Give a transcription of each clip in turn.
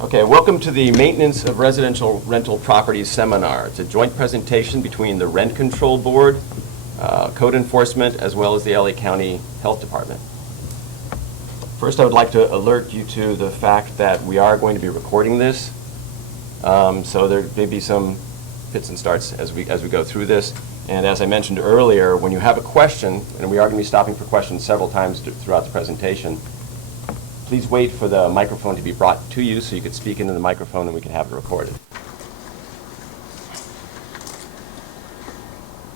Okay, welcome to the Maintenance of Residential Rental Properties Seminar. It's a joint presentation between the Rent Control Board, Code Enforcement, as well as the LA County Health Department. First, I would like to alert you to the fact that we are going to be recording this, so there may be some fits and starts as we go through this. And as I mentioned earlier, when you have a question, and we are going to be stopping for questions several times throughout the presentation, please wait for the microphone to be brought to you so you can speak into the microphone and we can have it recorded.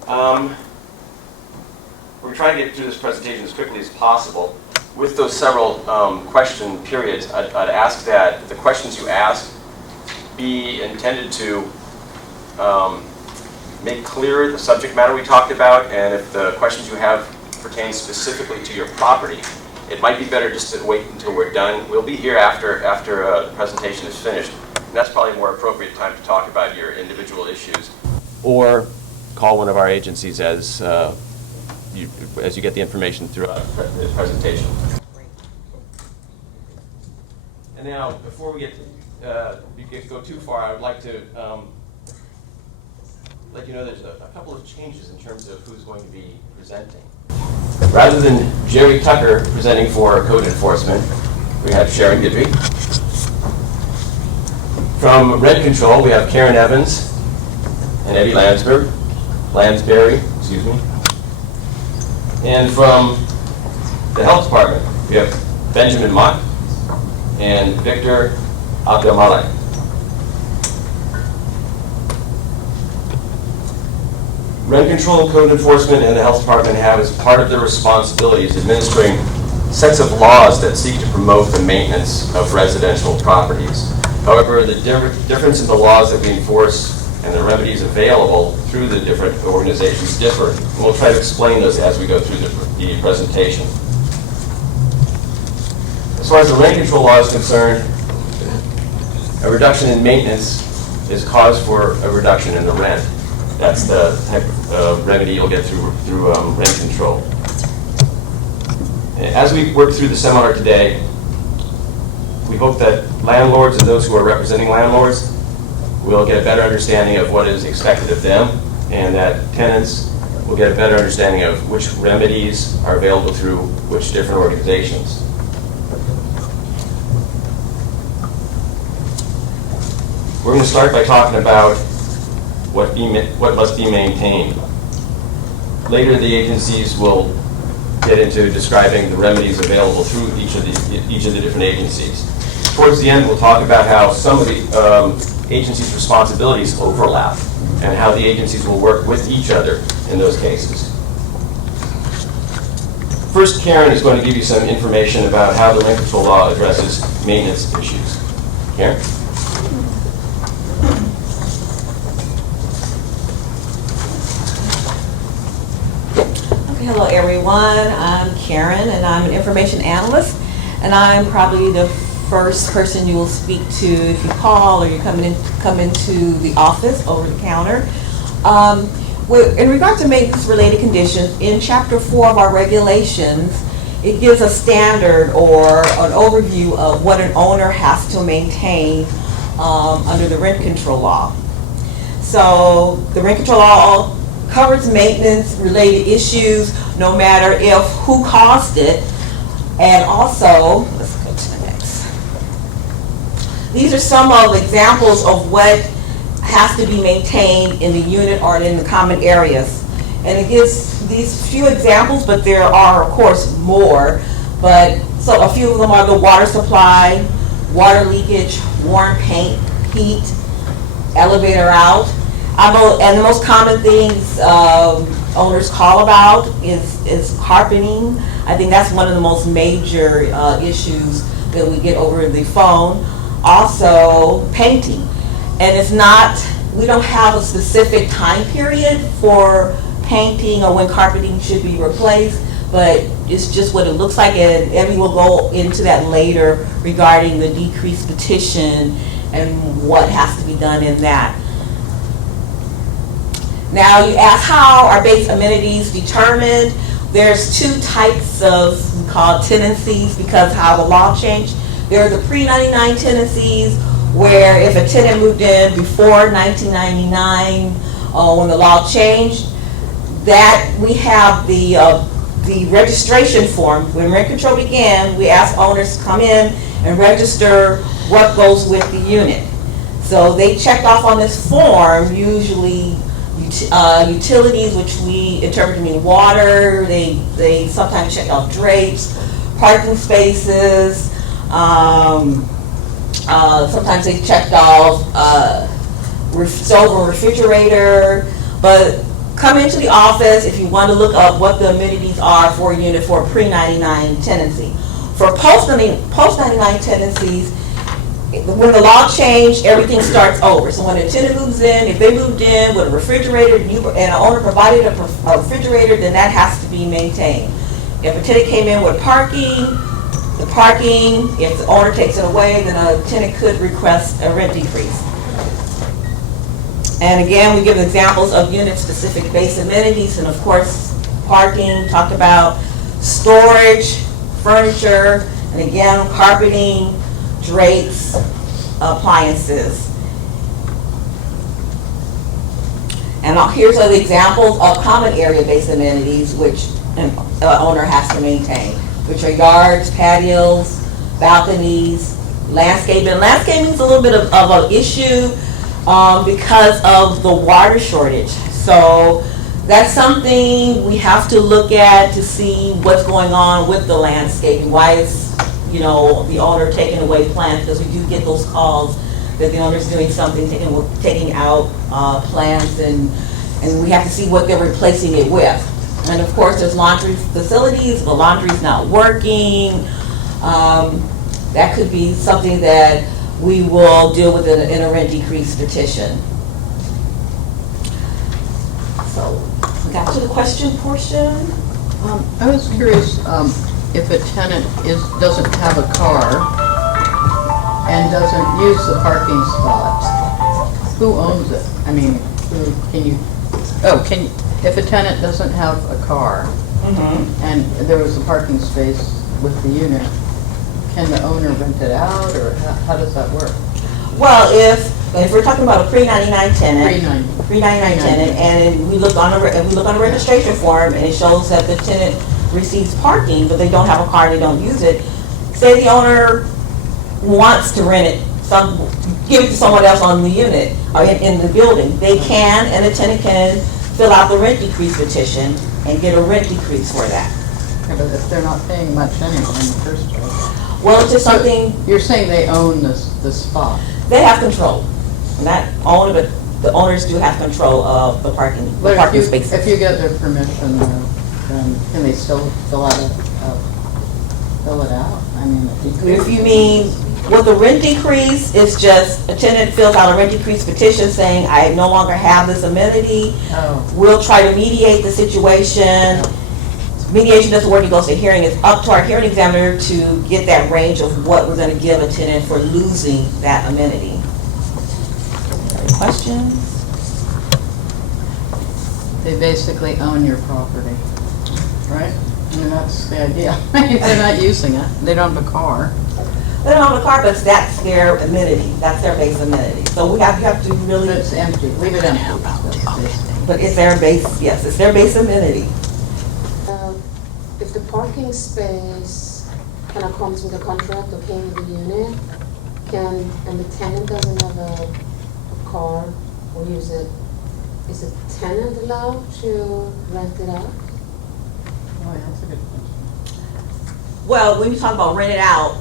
We're trying to get through this presentation as quickly as possible. With those several question periods, I'd ask that the questions you ask be intended to make clear the subject matter we talked about, and if the questions you have pertain specifically to your property, it might be better just to wait until we're done. We'll be here after the presentation is finished, and that's probably a more appropriate time to talk about your individual issues. Or call one of our agencies as you get the information throughout the presentation. And now, before we go too far, I would like to let you know there's a couple of changes in terms of who's going to be presenting. Rather than Jerry Tucker presenting for Code Enforcement, we have Sharon Gidry. From Rent Control, we have Karen Evans and Eddie Lansbury, excuse me. And from the Health Department, we have Benjamin Mott and Victor Abdelmalek. Rent Control, Code Enforcement, and the Health Department have as part of their responsibilities administering sets of laws that seek to promote the maintenance of residential properties. However, the difference in the laws that we enforce and the remedies available through the different organizations differ. And we'll try to explain those as we go through the presentation. As far as the rent control law is concerned, a reduction in maintenance is cause for a reduction in the rent. That's the type of remedy you'll get through rent control. As we work through the seminar today, we hope that landlords and those who are representing landlords will get a better understanding of what is expected of them, and that tenants will get a better understanding of which remedies are available through which different organizations. We're going to start by talking about what must be maintained. Later, the agencies will get into describing the remedies available through each of the different agencies. Towards the end, we'll talk about how some of the agencies' responsibilities overlap and how the agencies will work with each other in those cases. First, Karen is going to give you some information about how the rent control law addresses maintenance issues. Karen? Hello everyone, I'm Karen and I'm an information analyst, and I'm probably the first person you will speak to if you call or you come into the office over the counter. In regard to maintenance related conditions, in chapter 4 of our regulations, it gives a standard or an overview of what an owner has to maintain under the rent control law. So the rent control law covers maintenance related issues no matter who caused it, and also, let's go to the next. These are some of the examples of what has to be maintained in the unit or in the common areas. And it gives these few examples, but there are of course more. But so a few of them are the water supply, water leakage, worn paint, heat, elevator out. And the most common things owners call about is carpeting. I think that's one of the most major issues that we get over the phone. Also, painting. And it's not, we don't have a specific time period for painting or when carpeting should be replaced, but it's just what it looks like, and Emmy will go into that later regarding the decreased petition and what has to be done in that. Now you ask, how are base amenities determined? There's two types of, we call tenancies, because how the law changed. There are the pre-99 tenancies where if a tenant moved in before 1999, when the law changed, that we have the registration form. When rent control began, we asked owners to come in and register what goes with the unit. So they checked off on this form, usually utilities, which we interpret to mean water. They sometimes check off drapes, parking spaces. Sometimes they checked off stove or refrigerator. But come into the office if you want to look up what the amenities are for a unit for a pre-99 tenancy. For post-99 tenancies, when the law changed, everything starts over. So when a tenant moves in, if they moved in with a refrigerator and an owner provided a refrigerator, then that has to be maintained. If a tenant came in with parking, if the owner takes it away, then a tenant could request a rent decrease. And again, we give examples of unit-specific base amenities, and of course, parking, talked about storage, furniture, and again, carpeting, drapes, appliances. And here's the examples of common area-based amenities which an owner has to maintain, which are yards, patios, balconies, landscaping. Landscaping is a little bit of an issue because of the water shortage. So that's something we have to look at to see what's going on with the landscaping. Why is, the owner taking away plants? Because we do get those calls that the owner's doing something, taking out plants, and we have to see what they're replacing it with. And of course, there's laundry facilities. The laundry's not working. That could be something that we will deal with in a rent decrease petition. So, we got to the question portion. I was curious if a tenant doesn't have a car and doesn't use the parking spot, who owns it? I mean, if a tenant doesn't have a car and there was a parking space with the unit, can the owner rent it out, or how does that work? Well, if we're talking about a pre-99 tenant, and we look on a registration form and it shows that the tenant receives parking, but they don't have a car, they don't use it. Say the owner wants to rent it, give it to someone else on the unit or in the building. They can, and the tenant can fill out the rent decrease petition and get a rent decrease for that. Yeah, but if they're not paying much anyway in the first place. Well, it's just something. You're saying they own the spot? They have control. Not owner, but the owners do have control of the parking spaces. If you get their permission, then can they still fill it out? I mean, if you mean with the rent decrease, it's just a tenant fills out a rent decrease petition saying, I no longer have this amenity. Oh. We'll try to mediate the situation. Mediation doesn't work, it goes to hearing. It's up to our hearing examiner to get that range of what we're going to give a tenant for losing that amenity. Any questions? They basically own your property, right? I mean, that's the idea. They're not using it. They don't have a car. They don't have a car, but that's their amenity. That's their base amenity. So you have to really. It's empty. Leave it empty. But it's their base. Yes, it's their base amenity. If the parking space kind of comes with a contract or came with the unit, and the tenant doesn't have a car or use it, is the tenant allowed to rent it out? Oh, yeah, that's a good question. Well, when you talk about rent it out,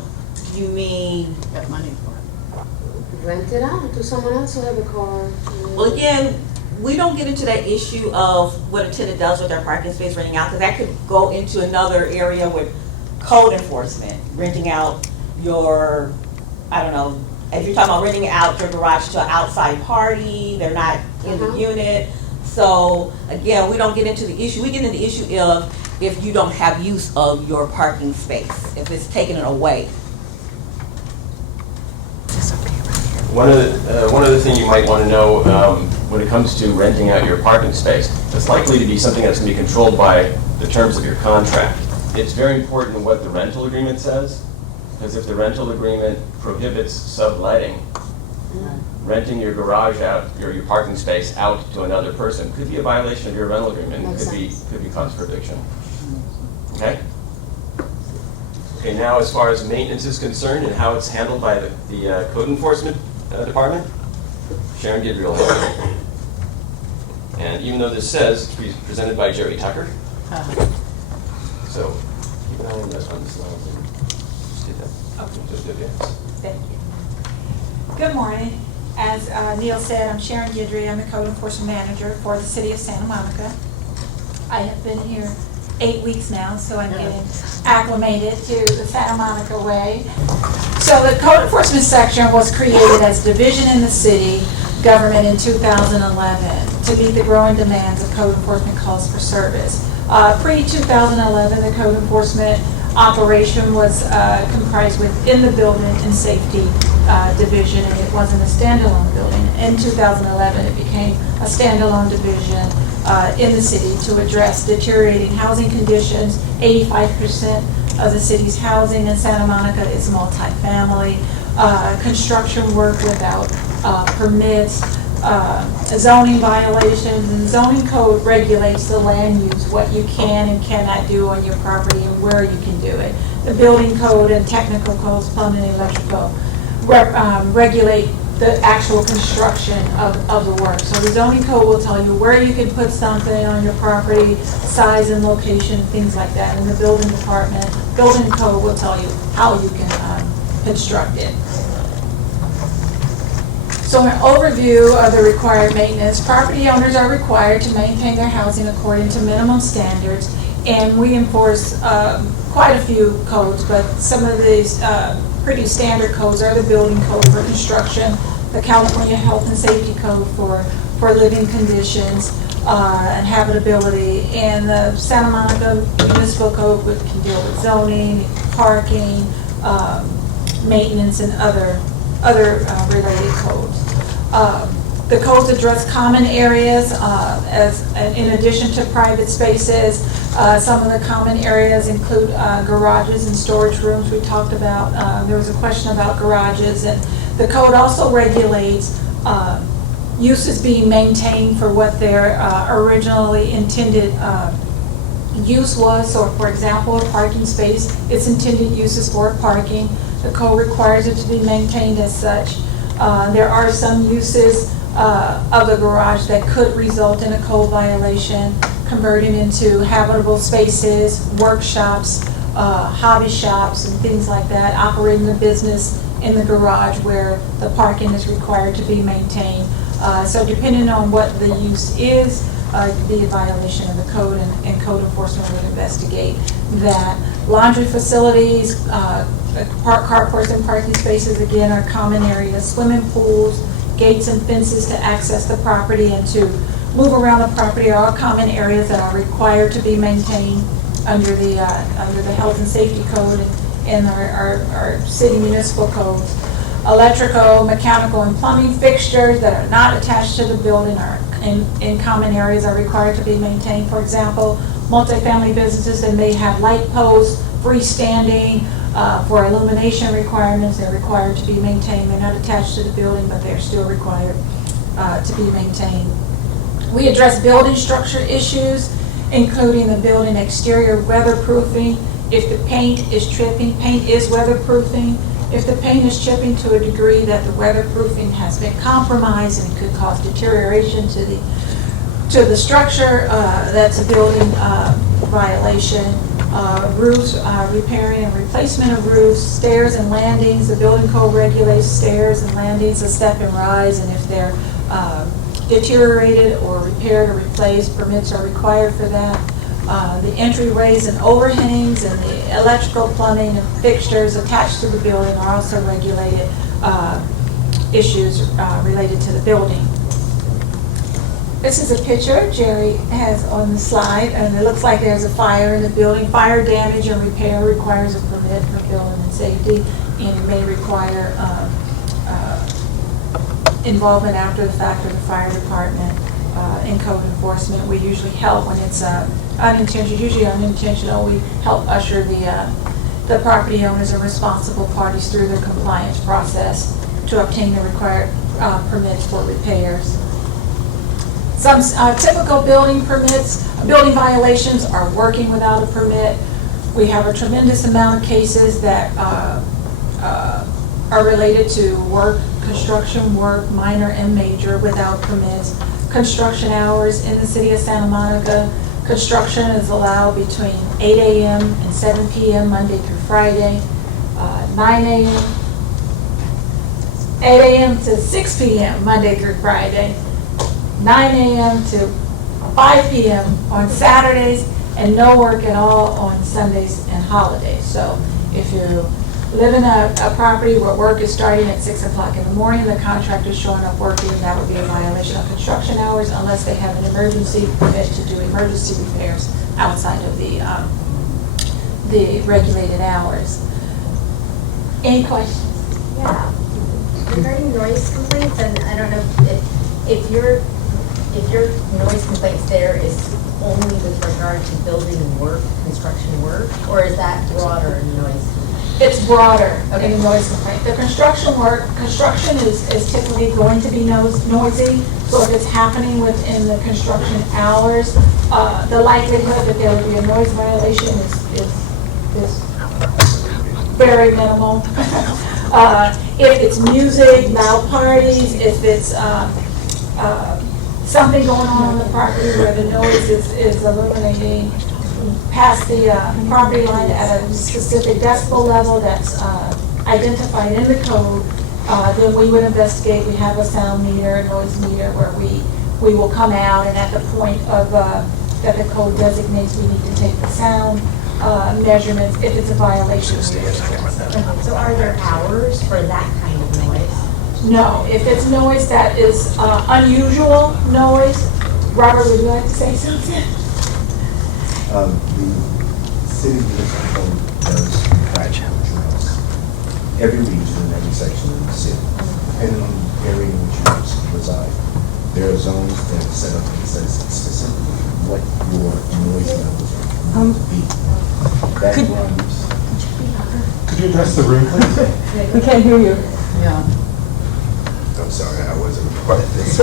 you mean? Get money for it. Rent it out to someone else who have a car. Well, again, we don't get into that issue of what a tenant does with their parking space renting out, because that could go into another area with code enforcement, renting out your, I don't know, if you're talking about renting out your garage to an outside party, they're not in the unit. So again, we don't get into the issue. We get into the issue of if you don't have use of your parking space, if it's taken away. One other thing you might want to know when it comes to renting out your parking space, it's likely to be something that's going to be controlled by the terms of your contract. It's very important what the rental agreement says. Because if the rental agreement prohibits subletting, renting your garage out, your parking space out to another person could be a violation of your rental agreement. Makes Could be cause for eviction. Okay? Okay, now as far as maintenance is concerned and how it's handled by the code enforcement department, Sharon Gidriel has it. And even though this says to be presented by Jerry Tucker, so keep an eye on the slides and just do that. Okay. Just do it. Thank you. Good morning. As Neil said, I'm Sharon Guidry. I'm the Code Enforcement Manager for the City of Santa Monica. I have been here 8 weeks now, so I'm getting acclimated to the Santa Monica way. So the Code Enforcement section was created as a division in the city government in 2011 to meet the growing demands of code enforcement calls for service. Pre-2011, the code enforcement operation was comprised within the building and safety division, and it wasn't a standalone building. In 2011, it became a standalone division in the city to address deteriorating housing conditions. 85% of the city's housing in Santa Monica is multifamily. Construction work without permits, zoning violations, and zoning code regulates the land use, what you can and cannot do on your property and where you can do it. The building code and technical codes, plumbing and electrical, regulate the actual construction of the work. So the zoning code will tell you where you can put something on your property, size and location, things like that. And the building department, building code will tell you how you can construct it. So an overview of the required maintenance. Property owners are required to maintain their housing according to minimum standards, and we enforce quite a few codes, but some of these pretty standard codes are the building code for construction, the California Health and Safety Code for living conditions and habitability, and the Santa Monica Municipal Code, which can deal with zoning, parking, maintenance, and other related codes. The codes address common areas in addition to private spaces. Some of the common areas include garages and storage rooms we talked about. There was a question about garages, and the code also regulates uses being maintained for what their originally intended use was. So for example, a parking space, its intended use is for parking. The code requires it to be maintained as such. There are some uses of the garage that could result in a code violation, converting into habitable spaces, workshops, hobby shops, and things like that, operating a business in the garage where the parking is required to be maintained. So depending on what the use is, it could be a violation of the code, and code enforcement would investigate that. Laundry facilities, carports and parking spaces, again, are common areas. Swimming pools, gates and fences to access the property and to move around the property are all common areas that are required to be maintained under the Health and Safety Code and our city municipal codes. Electrical, mechanical, and plumbing fixtures that are not attached to the building are in common areas are required to be maintained. For example, multifamily businesses that may have light posts, freestanding, for illumination requirements, they're required to be maintained. They're not attached to the building, but they're still required to be maintained. We address building structure issues, including the building exterior weatherproofing. If the paint is chipping, paint is weatherproofing. If the paint is chipping to a degree that the weatherproofing has been compromised and it could cause deterioration to the structure, that's a building violation. Roofs, repairing and replacement of roofs, stairs and landings. The building code regulates stairs and landings, a step and rise, and if they're deteriorated or repaired or replaced, permits are required for that. The entryways and overhangs and the electrical, plumbing, and fixtures attached to the building are also regulated issues related to the building. This is a picture Jerry has on the slide, and it looks like there's a fire in the building. Fire damage and repair requires a permit for building and safety, and it may require involvement after the fact of the fire department in code enforcement. We usually help when it's unintentional. Usually unintentional, we help usher the the property owners are responsible parties through their compliance process to obtain the required permits for repairs. Some typical building violations are working without a permit. We have a tremendous amount of cases that are related to work, construction work, minor and major, without permits. Construction hours in the city of Santa Monica, construction is allowed between 8 a.m. and 7 p.m. Monday through Friday, 9 a.m., 8 a.m. to 6 p.m. Monday through Friday, 9 a.m. to 5 p.m. on Saturdays, and no work at all on Sundays and holidays. So if you live in a property where work is starting at 6 o'clock in the morning, the contractor's showing up working, that would be a violation of construction hours unless they have an emergency permit to do emergency repairs outside of the regulated hours. Any questions? Yeah, regarding noise complaints, and I don't know if your noise complaints there is only with regard to building work, construction work, or is that broader noise? It's broader than a noise complaint. The construction is typically going to be noisy, so if it's happening within the construction hours, the likelihood that there will be a noise violation is very minimal. If it's music, loud parties, if it's something going on the property where the noise is illuminating past the property line at a specific decibel level that's identified in the code, then we would investigate. We have a sound meter, a noise meter, where we will come out, and at the point of that the code designates, we need to take the sound measurements if it's a violation. So are there hours for that kind of noise? No, if it's noise that is unusual noise. Robert, would you like to say something? The city municipal code does guide drills. Every region and every section of the city, depending on the area in which you reside, there are zones that are set up and says specifically what your noise levels are going to be. That runs. Could you address the room, please? We can't hear you. Yeah. I'm sorry, I wasn't quite this.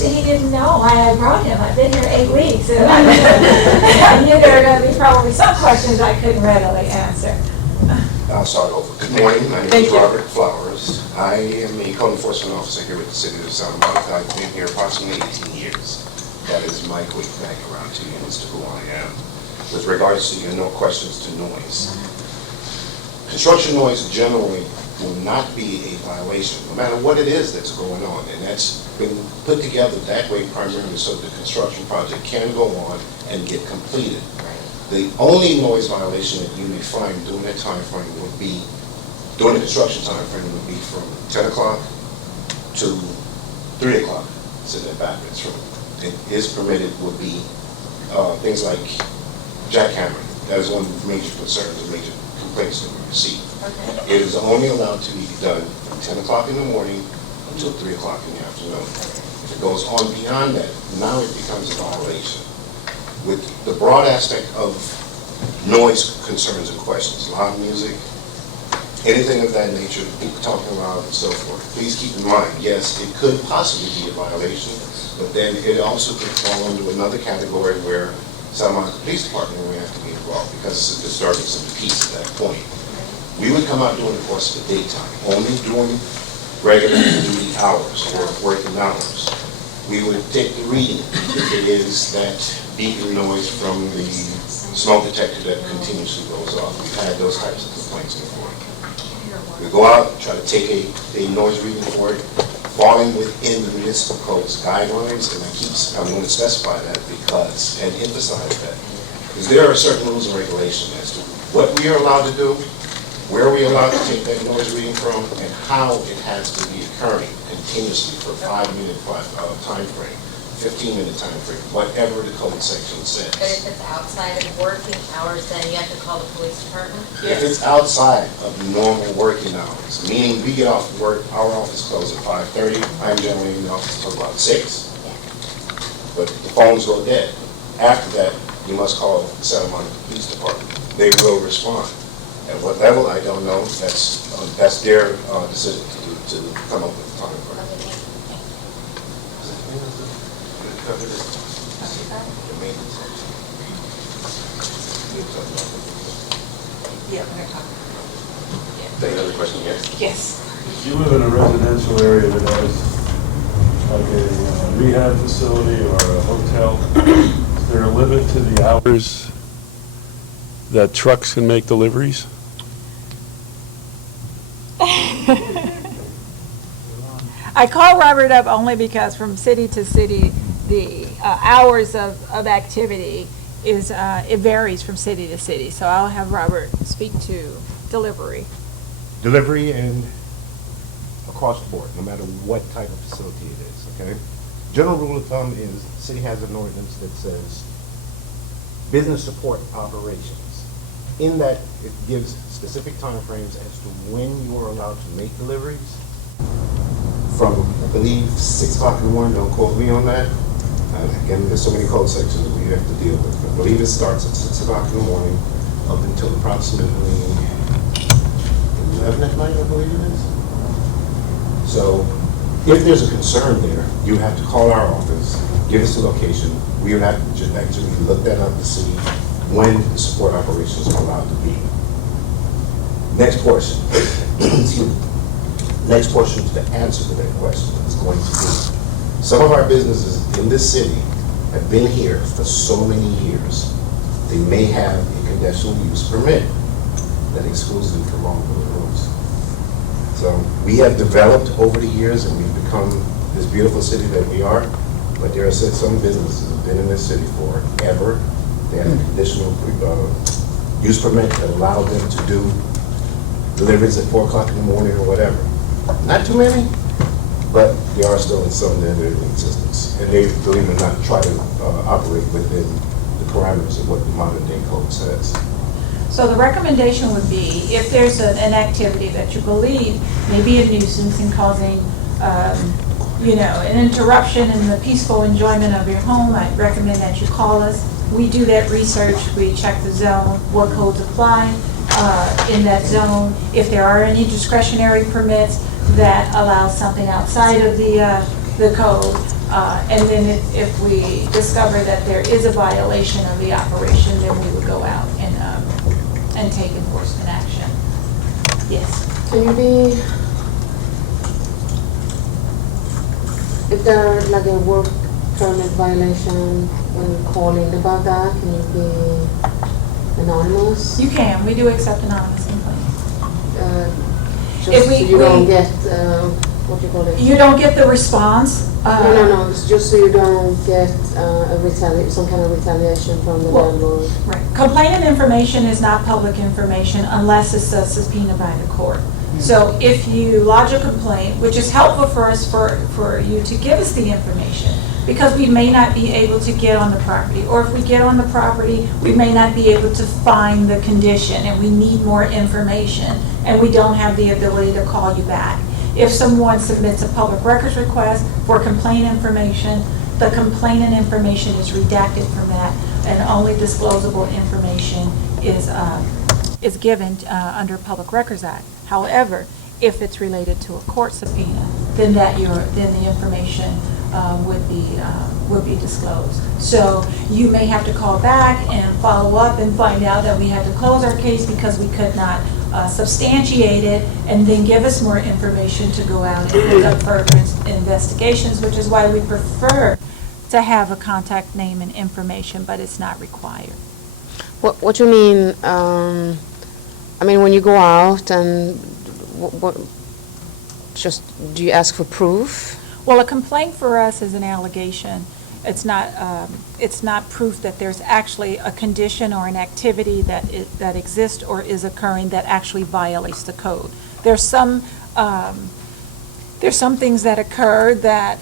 He didn't know. I had brought him. I've been here 8 weeks, and I knew there were going to be probably some questions I couldn't readily answer. I'll start over. Good morning, my name is Robert Flowers. I am a code enforcement officer here with the city of Santa Monica. I've been here approximately 18 years. That is my quick background to you as to who I am. With regards to your questions to noise. Construction noise generally will not be a violation, no matter what it is that's going on. And that's been put together that way primarily so the construction project can go on and get completed. The only noise violation that you may find during that time frame would be, during the construction time frame, would be from 10 o'clock to 3 o'clock. So that backwards from it is permitted would be things like jackhammering. That is one of the major concerns and major complaints that we receive. Okay. It is only allowed to be done from 10 o'clock in the morning until 3 o'clock in the afternoon. If it goes on beyond that, now it becomes a violation. With the broad aspect of noise concerns and questions, loud music, anything of that nature, people talking loud and so forth, please keep in mind, yes, it could possibly be a violation, but then it also could fall under another category where Santa Monica Police Department will have to be involved because it's a disturbance of the peace at that point. We would come out during the course of the daytime, only during regular duty hours or working hours. We would take the reading if it is that beeping noise from the smoke detector that continuously goes off. We've had those types of complaints before. We go out, try to take a noise reading for it, falling within the municipal code's guidelines, and I'm going to specify that because, and emphasize that, because there are certain rules and regulations as to what we are allowed to do, where we are allowed to take that noise reading from, and how it has to be occurring continuously for a 5-minute time frame, 15-minute time frame, whatever the code section says. But if it's outside of working hours, then you have to call the police department? If it's outside of normal working hours, meaning we get off work, our office closes at 5:30, I'm generally in the office until about 6, but the phones go dead. After that, you must call the Santa Monica Police Department. They will respond. At what level, I don't know. That's their decision to come up with the time frame. Yeah, we're gonna talk. Any other question, yes? Yes. If you live in a residential area that has like a rehab facility or a hotel, is there a limit to the hours that trucks can make deliveries? I call Robert up only because from city to city, the hours of activity is, it varies from city to city. So I'll have Robert speak to delivery. Delivery and across the board, no matter what type of facility it is, okay? General rule of thumb is, the city has an ordinance that says business support operations. In that, it gives specific timeframes as to when you are allowed to make deliveries. From, I believe, 6 o'clock in the morning, don't quote me on that. Again, there's so many code sections that we have to deal with. I believe it starts at 6 o'clock in the morning up until approximately 11 at night, I believe it is. So if there's a concern there, you have to call our office, give us the location. We would have to actually look that up to see when the support operations are allowed to be. Next portion. Excuse me. Next portion to the answer to that question is going to be, some of our businesses in this city have been here for so many years. They may have a conditional use permit that excludes them from all of those rules. So we have developed over the years and we've become this beautiful city that we are, but there are some businesses that have been in this city forever. They have a conditional use permit that allowed them to do deliveries at 4 o'clock in the morning or whatever. Not too many, but there are still some that are in existence. And they, believe it or not, try to operate within the parameters of what the modern day code says. So the recommendation would be, if there's an activity that you believe may be a nuisance and causing, an interruption in the peaceful enjoyment of your home, I'd recommend that you call us. We do that research, we check the zone, what codes apply in that zone. If there are any discretionary permits that allow something outside of the code, and then if we discover that there is a violation of the operation, then we would go out and take enforcement action. Yes. Can you be, if there's like a work permit violation, when you call in about that, can you be anonymous? You can. We do accept anonymous complaints. Just so you don't get, what do you call it? You don't get the response. No, it's just so you don't get some kind of retaliation from the landlord. Right. Complainant information is not public information unless it's subpoenaed by the court. So if you lodge a complaint, which is helpful for us, for you to give us the information, because we may not be able to get on the property, or if we get on the property, we may not be able to find the condition, and we need more information, and we don't have the ability to call you back. If someone submits a public records request for complaint information, the complainant information is redacted from that, and only disclosable information is given under Public Records Act. However, if it's related to a court subpoena, then the information would be disclosed. So you may have to call back and follow up and find out that we had to close our case because we could not substantiate it, and then give us more information to go out and conduct further investigations, which is why we prefer to have a contact name and information, but it's not required. What you mean, when you go out and do you ask for proof? Well, a complaint for us is an allegation. It's not proof that there's actually a condition or an activity that exists or is occurring that actually violates the code. There's some things that occur that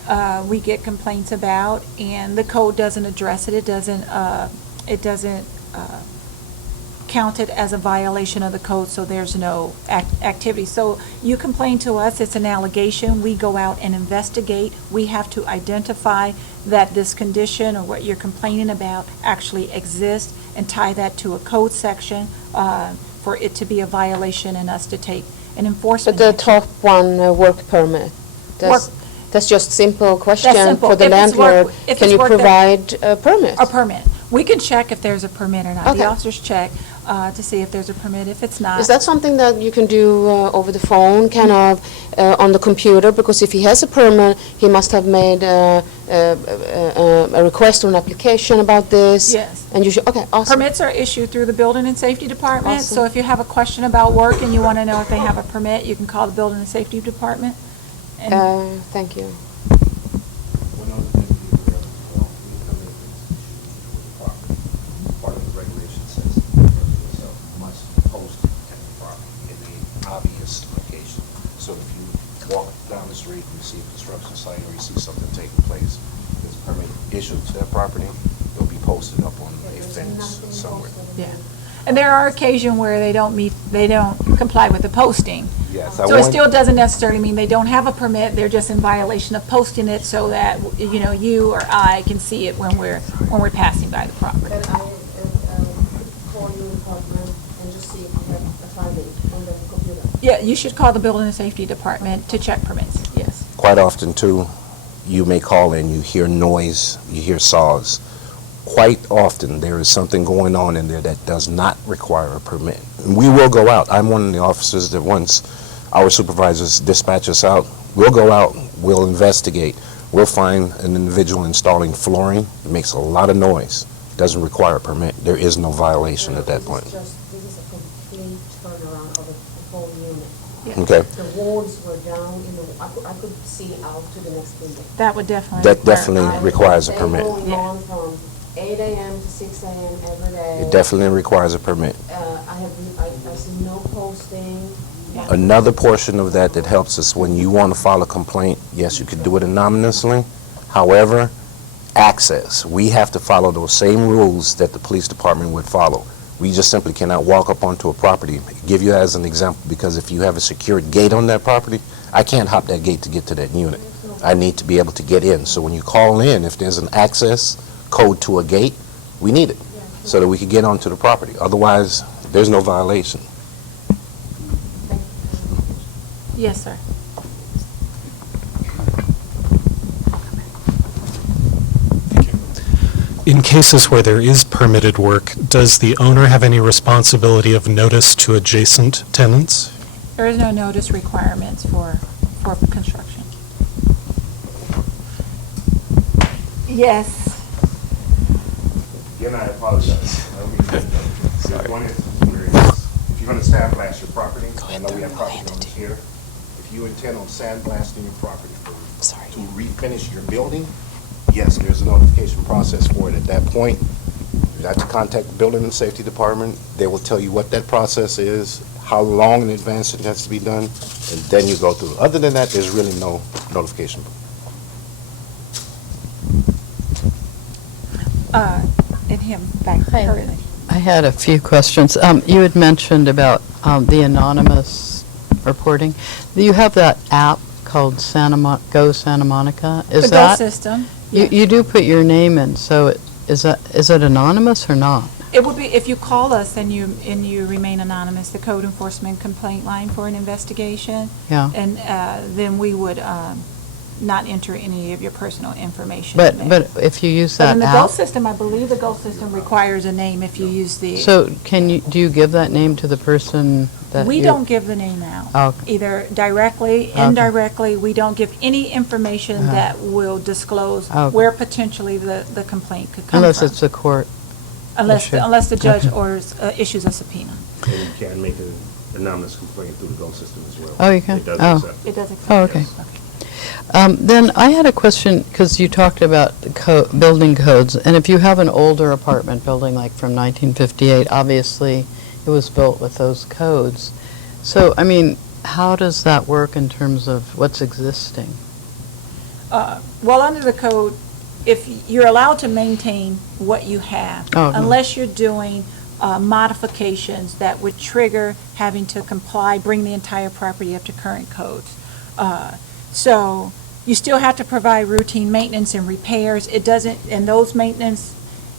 we get complaints about, and the code doesn't address it. It doesn't counted as a violation of the code, so there's no activity. So you complain to us, it's an allegation, we go out and investigate. We have to identify that this condition or what you're complaining about actually exists and tie that to a code section for it to be a violation and us to take an enforcement But the action. top one, work permit, that's just simple question simple. for the If it's work- landlord. if Can it's you work that- provide a permit? A permit. We can check if there's a permit or not. Okay. The officers check to see if there's a permit. If it's not. Is that something that you can do over the phone, kind of on the computer? Because if he has a permit, he must have made a request or an application about this. Yes. And you should, okay, awesome. Permits are issued through the Building and Safety Department, Awesome. so if you have a question about work and you want to know if they have a permit, you can call the Building and Safety Department. And Thank you. One other thing to be aware of as well, anytime there's an issue with the property, part of the regulation says the resident itself must post at the property in an obvious location. So if you walk down the street, you see a construction site, or you see something taking place, there's a permit issued to that property, it'll be posted up on a fence somewhere. Yeah. And there are occasions where they don't comply with the posting. Yes, So it still doesn't necessarily mean they don't have a permit, they're just in violation of posting it so that, you or I can see it when we're passing by the property. Can I call your department and just see if you have a finding on the computer? Yeah, you should call the Building and Safety Department to check permits, yes. Quite often, too, you may call in, you hear noise, you hear saws. Quite often, there is something going on in there that does not require a permit. And we will go out. I'm one of the officers that once our supervisors dispatch us out, we'll go out, we'll investigate. We'll find an individual installing flooring. It makes a lot of noise. Doesn't require a permit. There is no violation at that point. This is a complete turnaround of the whole unit. Okay? The walls were down, I could see out to the next building. That would definitely. That require- definitely requires a permit. They're going Yeah. on from 8 a.m. to 6 a.m. every day. It definitely requires a permit. I see no posting. Another portion of that that helps us when you want to file a complaint, yes, you could do it anonymously. However, access, we have to follow those same rules that the police department would follow. We just simply cannot walk up onto a property. Give you as an example, because if you have a secured gate on that property, I can't hop that gate to get to that unit. I need to be able to get in. So when you call in, if there's an access code to a gate, we need it so that we can get onto the property. Otherwise, there's no violation. Yes, sir. In cases where there is permitted work, does the owner have any responsibility of notice to adjacent tenants? There is no notice requirements for construction. Yes. Again, I apologize. I don't mean to interrupt. There's one instance where if you're going to sandblast your property, I know we have property owners here. If you intend on sandblasting your property to refinish your building, yes, there's a notification process for it. At that point, you have to contact the Building and Safety Department. They will tell you what that process is, how long in advance it has to be done, and then you go through. Other than that, there's really no notification. And him back. Hi. Hurley. I had a few questions. You had mentioned about the anonymous reporting. Do you have that app called Go Santa Monica? Is The GO that system. you do put your name in? So is it anonymous or not? It would be, if you call us and you remain anonymous, the code enforcement complaint line for an investigation. Yeah. And then we would not enter any of your personal information in there. But if you use But that in the GO app, system, I believe the GO system requires a name if you use the. so do you give that name to the person that We you- don't give the name out. Okay. Either directly, Okay. indirectly, we don't give any information that will disclose Okay. where potentially the complaint could come from. Unless it's a court issue. Unless the judge Okay. orders, issues a subpoena. And you can make an anonymous complaint through the GO system as well. Oh, you can? It does Oh. accept. It does accept. Oh, okay. Okay. Then I had a question, because you talked about the building codes, and if you have an older apartment building, like from 1958, obviously it was built with those codes. So, I mean, how does that work in terms of what's existing? Well, under the code, if you're allowed to maintain what you have, Oh, no. unless you're doing modifications that would trigger having to comply, bring the entire property up to current codes. So you still have to provide routine maintenance and repairs. It doesn't, and those maintenance,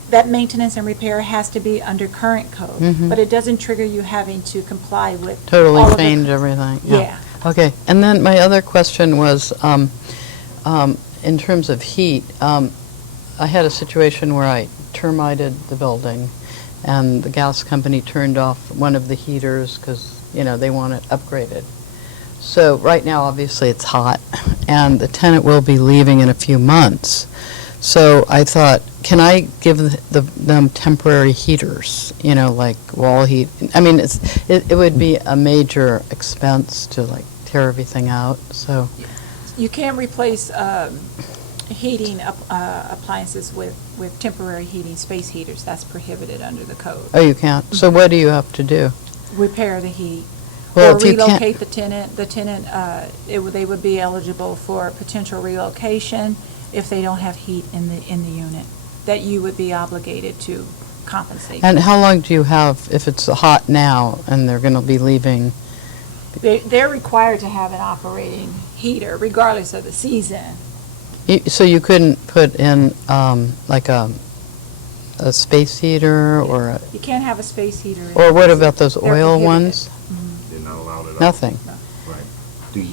that maintenance and repair has to be under current code, but it doesn't trigger you having to comply with all Totally of the- change everything, Yeah. Okay, and then my other question was, in terms of heat, I had a situation where I termited the building, and the gas company turned off one of the heaters because, they want it upgraded. So right now, obviously, it's hot, and the tenant will be leaving in a few months. So I thought, can I give them temporary heaters, like wall heat? I mean, it would be a major expense to, like, tear everything out, so. You can't replace heating appliances with temporary heating, space heaters. That's prohibited under the code. Oh, you can't? So what do you have to do? Repair the heat. Well, Or if you can't- relocate the tenant. They would be eligible for potential relocation if they don't have heat in the unit, that you would be obligated to compensate. And how long do you have, if it's hot now and they're going to be leaving? They're required to have an operating heater regardless of the season. So you couldn't put in, like a space heater or, You can't have a space heater. in or what the- about those they're oil prohibited. ones? They're not allowed at all. Nothing. Right. The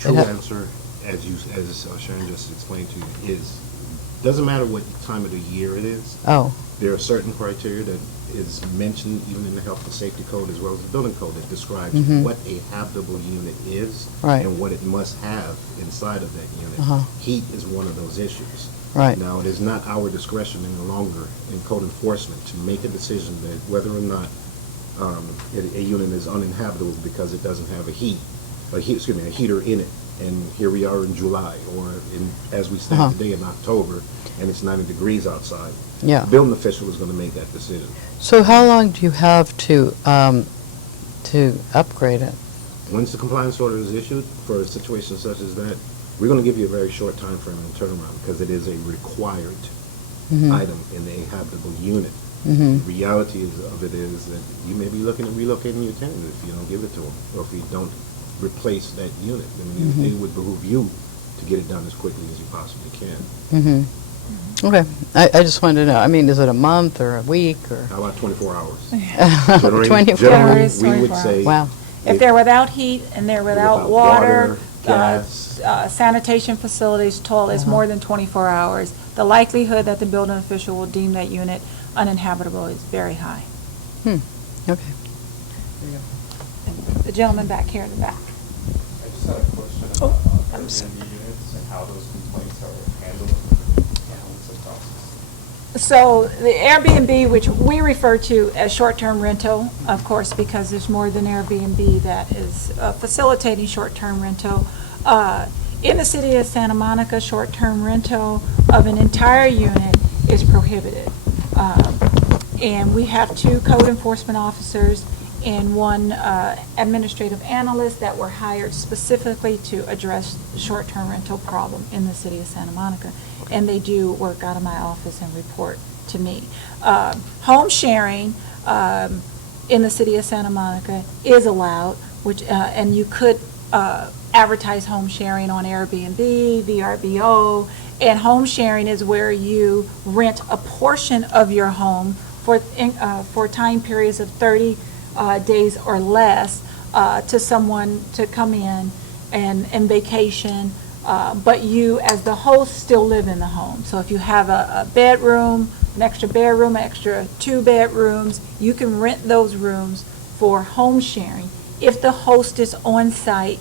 true ha- answer, as Sharon just explained to you, is, doesn't matter what time of the year it is, Oh, there are certain criteria that is mentioned even in the health and safety code as well as the building code that describes what a habitable unit is Right. and what it must have inside of that unit. Uh-huh. Heat is one of those issues. right. Now, it is not our discretion any longer in code enforcement to make a decision that whether or not a unit is uninhabitable because it doesn't have a heater in it. And here we are in July, or as we stand Uh-huh. today in October, and it's 90 degrees outside. Yeah. The building official is going to make that decision. So how long do you have to upgrade it? Once the compliance order is issued for a situation such as that, we're going to give you a very short time frame in turnaround because it is a required item in a habitable unit. The reality of it is that you may be looking at relocating your tenant if you don't give it to them, or if you don't replace that unit. I mean, it would behoove you to get it done as quickly as you possibly can. Okay, I just wanted to know, I mean, is it a month or a week or? How about 24 hours? 24 Generally, hours. we would 24 say. Wow. If they're without heat and they're without water, gas. sanitation facilities, toilets, more than 24 hours, the likelihood that the building official will deem that unit uninhabitable is very high. Okay. The gentleman back here in the back. I just had a question about Airbnb units and how those complaints are handled. What's the process? So the Airbnb, which we refer to as short-term rental, of course, because there's more than Airbnb that is facilitating short-term rental. In the city of Santa Monica, short-term rental of an entire unit is prohibited. And we have 2 code enforcement officers and 1 administrative analyst that were hired specifically to address the short-term rental problem in the city of Santa Monica. And they do work out of my office and report to me. Home sharing in the city of Santa Monica is allowed, which and you could advertise home sharing on Airbnb, VRBO, and home sharing is where you rent a portion of your home for time periods of 30 days or less to someone to come in and vacation, but you as the host still live in the home. So if you have a bedroom, an extra bedroom, extra 2 bedrooms, you can rent those rooms for home sharing if the host is on site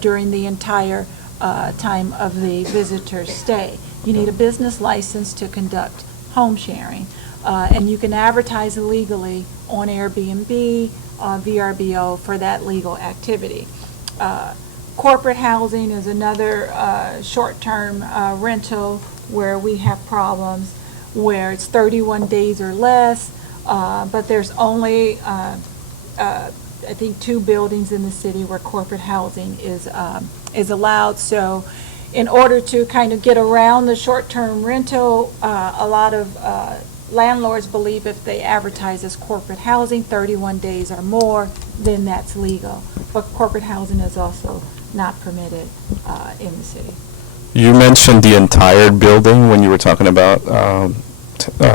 during the entire time of the visitor's stay. You need a business license to conduct home sharing. And you can advertise illegally on Airbnb, VRBO for that legal activity. Corporate housing is another short-term rental where we have problems, where it's 31 days or less, but there's only, I think, 2 buildings in the city where corporate housing is allowed. So in order to kind of get around the short-term rental, a lot of landlords believe if they advertise as corporate housing 31 days or more, then that's legal. But corporate housing is also not permitted in the city. You mentioned the entire building when you were talking about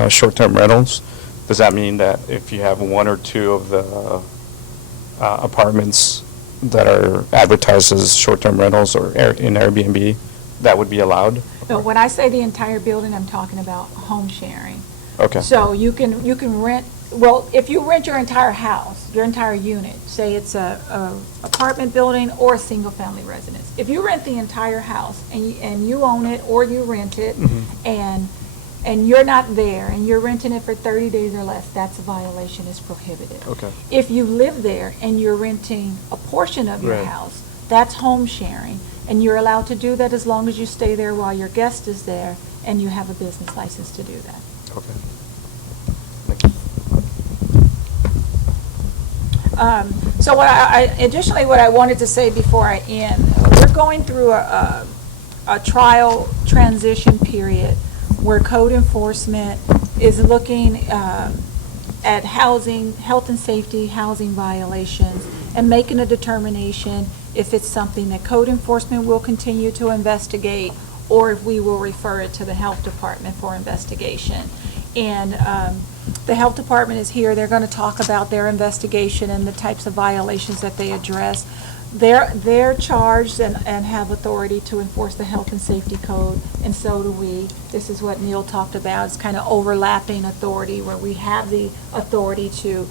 short-term rentals. Does that mean that if you have one or two of the apartments that are advertised as short-term rentals or in Airbnb, that would be allowed? No, when I say the entire building, I'm talking about home sharing. Okay. So you can rent, well, if you rent your entire house, your entire unit, say it's a apartment building or a single-family residence. If you rent the entire house and you own it or you rent it, and you're not there and you're renting it for 30 days or less, that's a violation, is prohibited. Okay. If you live there and you're renting a portion of your Right. house, that's home sharing. And you're allowed to do that as long as you stay there while your guest is there and you have a business license to do that. Okay. So additionally, what I wanted to say before I end, we're going through a trial transition period where code enforcement is looking at housing, health and safety, housing violations, and making a determination if it's something that code enforcement will continue to investigate or if we will refer it to the health department for investigation. And the health department is here. They're going to talk about their investigation and the types of violations that they address. They're charged and have authority to enforce the health and safety code, and so do we. This is what Neil talked about. It's kind of overlapping authority where we have the authority to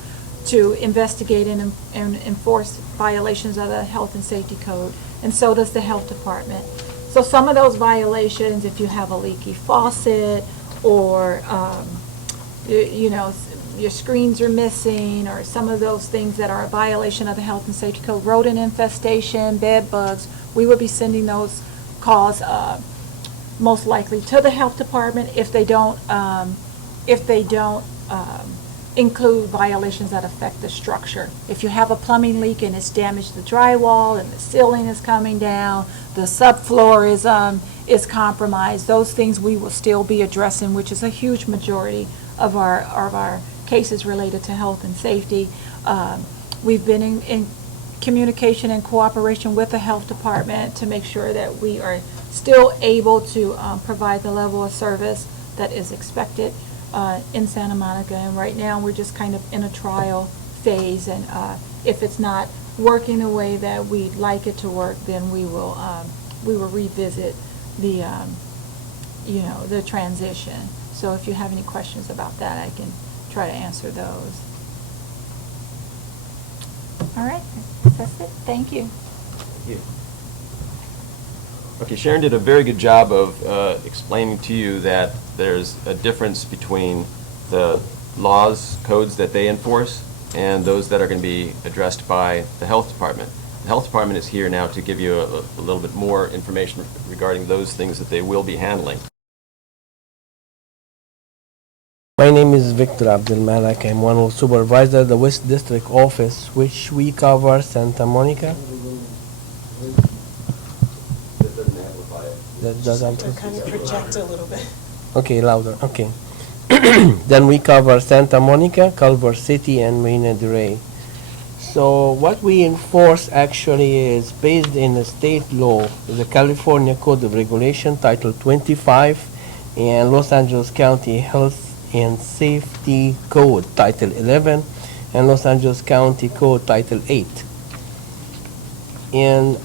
investigate and enforce violations of the health and safety code, and so does the health department. So some of those violations, if you have a leaky faucet or, your screens are missing, or some of those things that are a violation of the health and safety code, rodent infestation, bed bugs, we would be sending those calls most likely to the health department if they don't include violations that affect the structure. If you have a plumbing leak and it's damaged the drywall and the ceiling is coming down, the subfloor is compromised, those things we will still be addressing, which is a huge majority of our cases related to health and safety. We've been in communication and cooperation with the health department to make sure that we are still able to provide the level of service that is expected in Santa Monica. And right now, we're just kind of in a trial phase, and if it's not working the way that we'd like it to work, then we will revisit the the transition. So if you have any questions about that, I can try to answer those. All right, that's it. Thank you. Thank you. Okay, Sharon did a very good job of explaining to you that there's a difference between the laws, codes that they enforce, and those that are going to be addressed by the health department. The health department is here now to give you a little bit more information regarding those things that they will be handling. My name is Victor Abdelmalak. I'm one of supervisor the West District Office, which we cover Santa Monica. That doesn't Kind of project a little bit. Okay, louder. Okay. Then we cover Santa Monica, Culver City, and Marina del Rey. So what we enforce actually is based in the state law, the California Code of Regulation, Title 25, and Los Angeles County Health and Safety Code, Title 11, and Los Angeles County Code, Title 8. And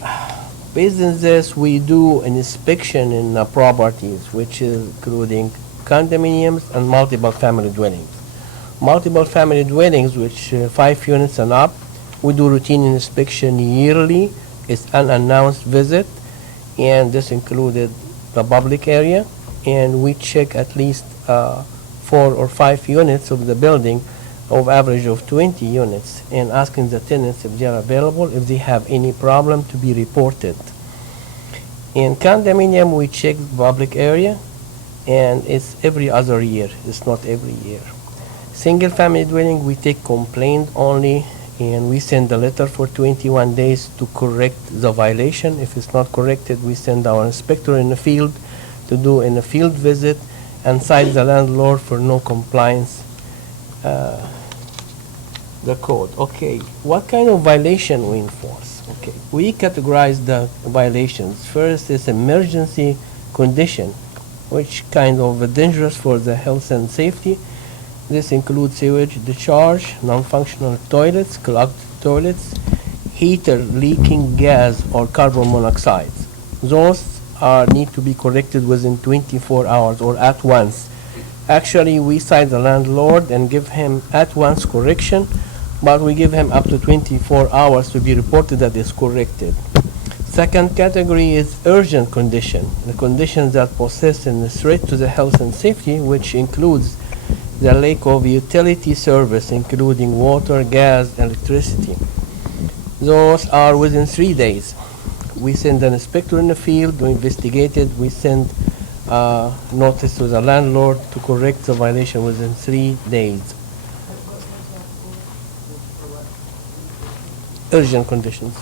based on this, we do an inspection in properties, which is including condominiums and multiple family dwellings. Multiple family dwellings, which 5 units and up, we do routine inspection yearly. It's an unannounced visit, and this included the public area, and we check at least 4 or 5 units of the building of average of 20 units, and asking the tenants if they are available, if they have any problem to be reported. In condominium, we check the public area, and it's every other year. It's not every year. Single family dwelling, we take complaint only, and we send a letter for 21 days to correct the violation. If it's not corrected, we send our inspector in the field to do a field visit and cite the landlord for no compliance the code. Okay, what kind of violation we enforce? Okay, we categorize the violations. First is emergency condition, which kind of dangerous for the health and safety. This includes sewage discharge, non-functional toilets, clogged toilets, heater leaking gas or carbon monoxide. Those need to be corrected within 24 hours or at once. Actually, we cite the landlord and give him at once correction, but we give him up to 24 hours to be reported that is corrected. Second category is urgent condition, the conditions that possess a threat to the health and safety, which includes the lack of utility service, including water, gas, electricity. Those are within 3 days. We send an inspector in the field to investigate it. We send notice to the landlord to correct the violation within 3 days. Urgent conditions.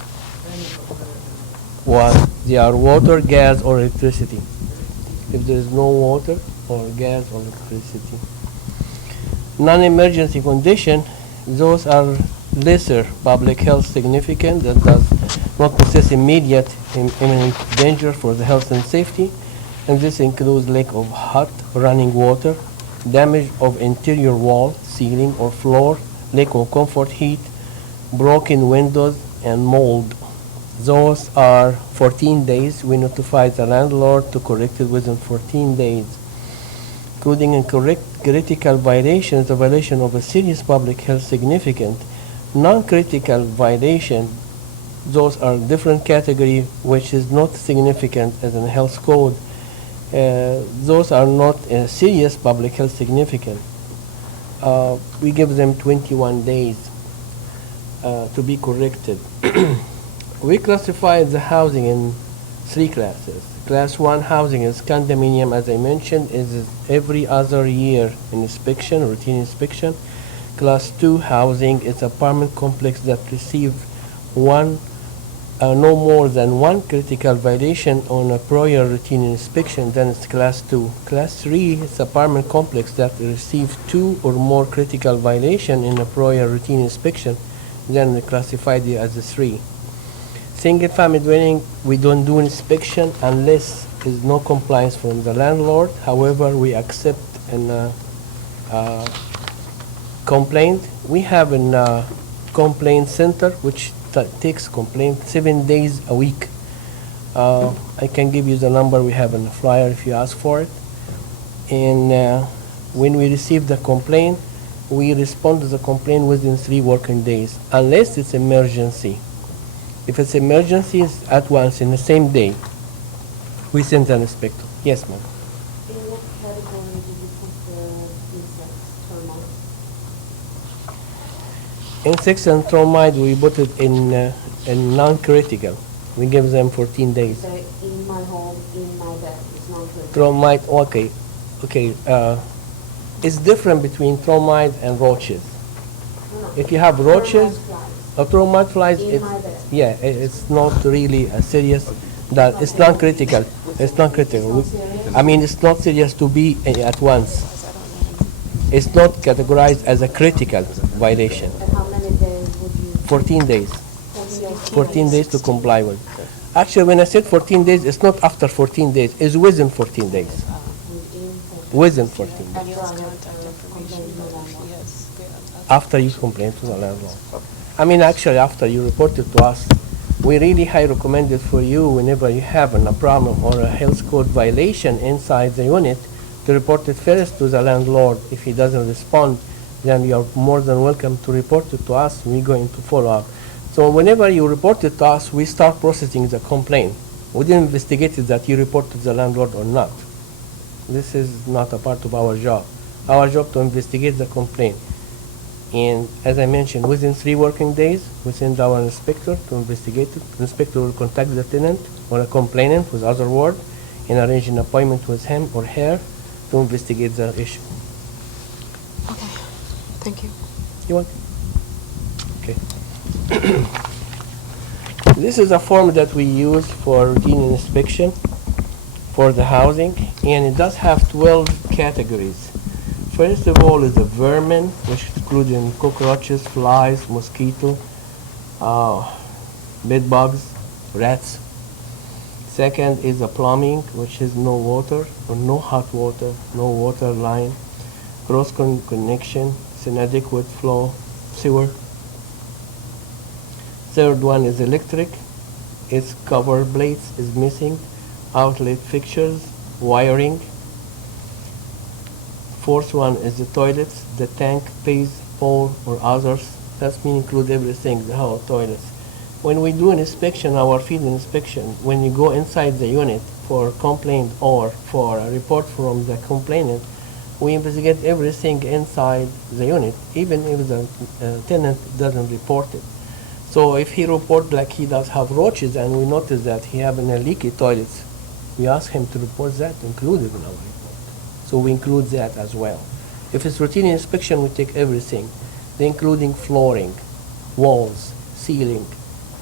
What? They are water, gas, or electricity. If there is no water or gas or electricity. Non-emergency condition, those are lesser public health significant that does not possess immediate imminent danger for the health and safety, and this includes lack of hot running water, damage of interior wall, ceiling, or floor, lack of comfort heat, broken windows, and mold. Those are 14 days. We notify the landlord to correct it within 14 days. Including incorrect critical violations, the violation of a serious public health significant. Non-critical violation, those are different category which is not significant as in health code. Those are not serious public health significant. We give them 21 days to be corrected. We classify the housing in 3 classes. Class 1 housing is condominium, as I mentioned, is every other year inspection, routine inspection. Class 2 housing is apartment complex that receive no more than 1 critical violation on a prior routine inspection, then it's class 2. Class 3 is apartment complex that receive 2 or more critical violation in a prior routine inspection, then we classify it as a 3. Single family dwelling, we don't do inspection unless there's no compliance from the landlord. However, we accept a complaint. We have a complaint center which takes complaint 7 days a week. I can give you the number we have in the flyer if you ask for it. And when we receive the complaint, we respond to the complaint within 3 working days, unless it's emergency. If it's emergency, it's at once in the same day. We send an inspector. Yes, ma'am. In what category did you put the insects, termites? Insects and termite, we put it in non-critical. We give them 14 days. Say, in my home, in my bed, it's not good. Termite, okay. It's different between termite and roaches. No. If you have roaches, termite flies, In my bed. yeah, it's not really a serious, that it's not critical. It's not critical. I mean, it's not serious to be at once. It's not categorized as a critical violation. And how many days would you? 14 days. 14 days to comply with. Okay. Actually, when I said 14 days, it's not after 14 days. It's within 14 days. Within 14 days. And you are not complaining to the landlord? After you complain to the landlord. I mean, actually, after you report it to us, we really highly recommend it for you whenever you have a problem or a health code violation inside the unit to report it first to the landlord. If he doesn't respond, then you are more than welcome to report it to us. We're going to follow up. So whenever you report it to us, we start processing the complaint. We didn't investigate that you report to the landlord or not. This is not a part of our job. Our job to investigate the complaint. And as I mentioned, within 3 working days, we send our inspector to investigate it. The inspector will contact the tenant or a complainant, with other word, and arrange an appointment with him or her to investigate the issue. Okay, thank you. You want? Okay. This is a form that we use for routine inspection. for the housing, and it does have 12 categories. First of all is the vermin, which including cockroaches, flies, mosquito, bed bugs, rats. Second is the plumbing, which is no water or no hot water, no water line, cross connection, it's inadequate flow, sewer. Third one is electric, its cover blades is missing, outlet fixtures, wiring. Fourth one is the toilets, the tank, base, pole, or others. That means include everything, the whole toilets. When we do an inspection, our field inspection, when you go inside the unit for complaint or for a report from the complainant, we investigate everything inside the unit, even if the tenant doesn't report it. So if he report like he does have roaches and we notice that he having a leaky toilets, we ask him to report that included in our report. So we include that as well. If it's routine inspection, we take everything, including flooring, walls, ceiling,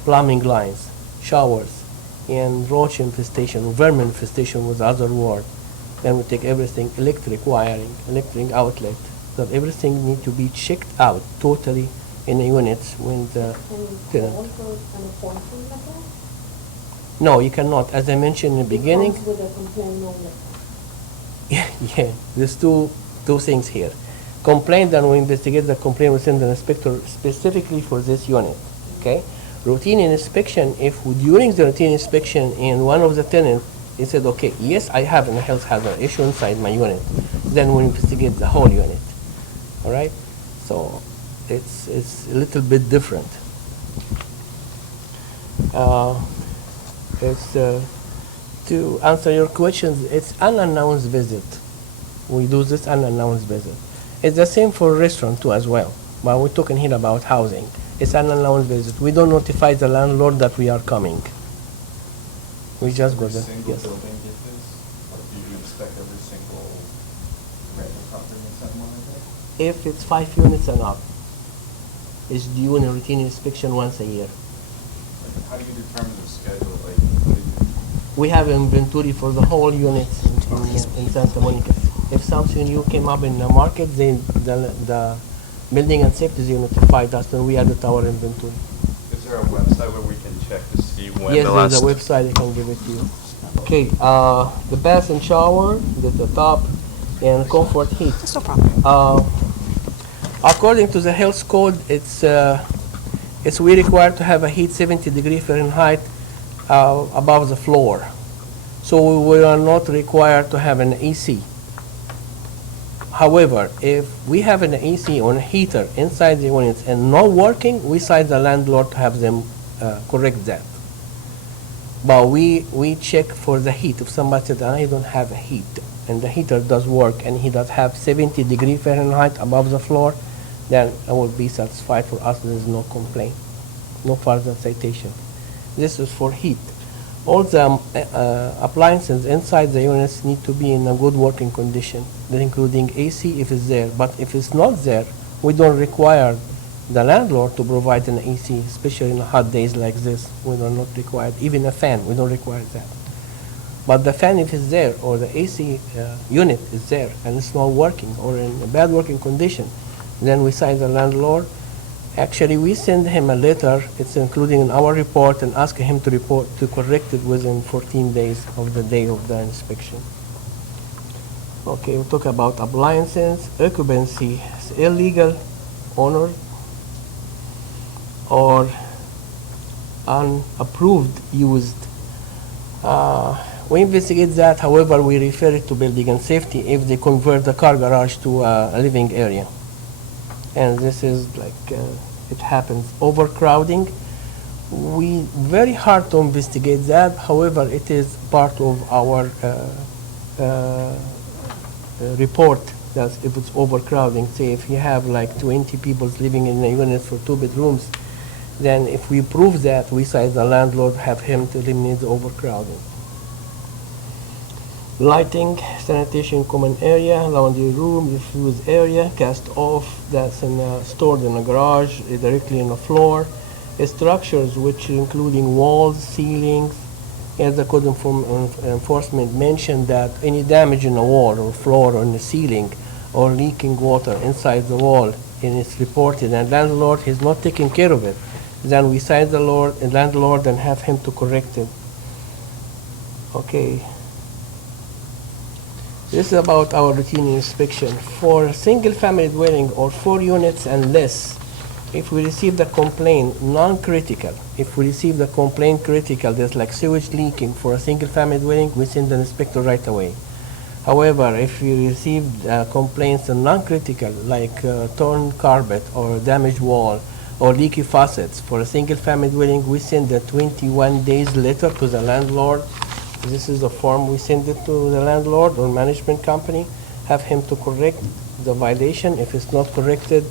plumbing lines, showers, and roach infestation, vermin infestation was the other word. Then we take everything, electric wiring, electric outlet, that everything need to be checked out totally in the units when the tenant. No, you cannot. As I mentioned in the beginning, yeah, there's two things here. Complaint, then we investigate the complaint, we send an inspector specifically for this unit, okay? Routine inspection, if during the routine inspection and one of the tenants, he said, okay, yes, I have a health hazard issue inside my unit, then we investigate the whole unit, all right? So it's a little bit different. To answer your questions, it's unannounced visit. We do this unannounced visit. It's the same for restaurant too as well, but we're talking here about housing. It's an unannounced visit. We don't notify the landlord that we are coming. We just go there. Single Yes. building get this? Or do you inspect every single rental property in something like that? If it's 5 units and up, it's due in a routine inspection once a year. Like, how do you determine the schedule? Like, what do you? We have inventory for the whole units in Santa Monica. If something new came up in the market, then the building and safety they notified us and we added our inventory. Is there a website where we can check to see when Yes, the last? there's a website, I can give it to you. Okay, the bath and shower, the top, and comfort heat. That's no problem. According to the health code, it's we required to have a heat 70 degree Fahrenheit above the floor. So we are not required to have an AC. However, if we have an AC or a heater inside the units and not working, we cite the landlord to have them correct that. But we check for the heat. If somebody said, I don't have a heat, and the heater does work, and he does have 70 degree Fahrenheit above the floor, then I will be satisfied for us. There is no complaint, no further citation. This is for heat. All the appliances inside the units need to be in a good working condition, including AC if it's there. But if it's not there, we don't require the landlord to provide an AC, especially in hot days like this. We are not required, even a fan, we don't require that. But the fan, if it's there, or the AC unit is there, and it's not working, or in a bad working condition, then we cite the landlord. Actually, we send him a letter, it's including in our report, and ask him to report, to correct it within 14 days of the day of the inspection. Okay, we'll talk about appliances, occupancy, it's illegal owner or unapproved used. We investigate that, however, we refer it to building and safety if they convert the car garage to a living area. And this is like, it happens. Overcrowding, we very hard to investigate that. However, it is part of our report that if it's overcrowding, say if you have like 20 people living in a unit for 2 bedrooms, then if we prove that, we cite the landlord, have him to eliminate the overcrowding. Lighting, sanitation, common area, laundry room, diffuse area, cast off, that's stored in a garage, directly on the floor. Structures, which including walls, ceilings, as the code enforcement mentioned that any damage in the wall or floor or in the ceiling or leaking water inside the wall and it's reported and landlord is not taking care of it, then we cite the landlord and have him to correct it. Okay. This is about our routine inspection. For a single-family dwelling or 4 units and less, if we receive the complaint non-critical, if we receive the complaint critical, there's like sewage leaking for a single-family dwelling, we send an inspector right away. However, if we receive complaints non-critical, like torn carpet or damaged wall or leaky faucets for a single-family dwelling, we send a 21 days letter to the landlord. This is the form we send it to the landlord or management company, have him to correct the violation. If it's not corrected,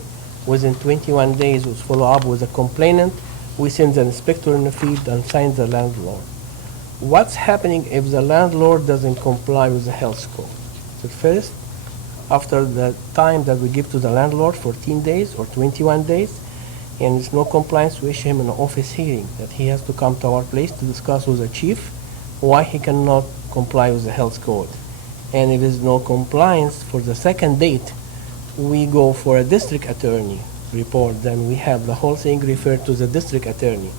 within 21 days, we follow up with the complainant. We send the inspector in the field and sign the landlord. What's happening if the landlord doesn't comply with the health code? So first, after the time that we give to the landlord, 14 days or 21 days, and there's no compliance, we issue him an office hearing that he has to come to our place to discuss with the chief why he cannot comply with the health code. And if there's no compliance for the second date, we go for a district attorney report. Then we have the whole thing referred to the district attorney.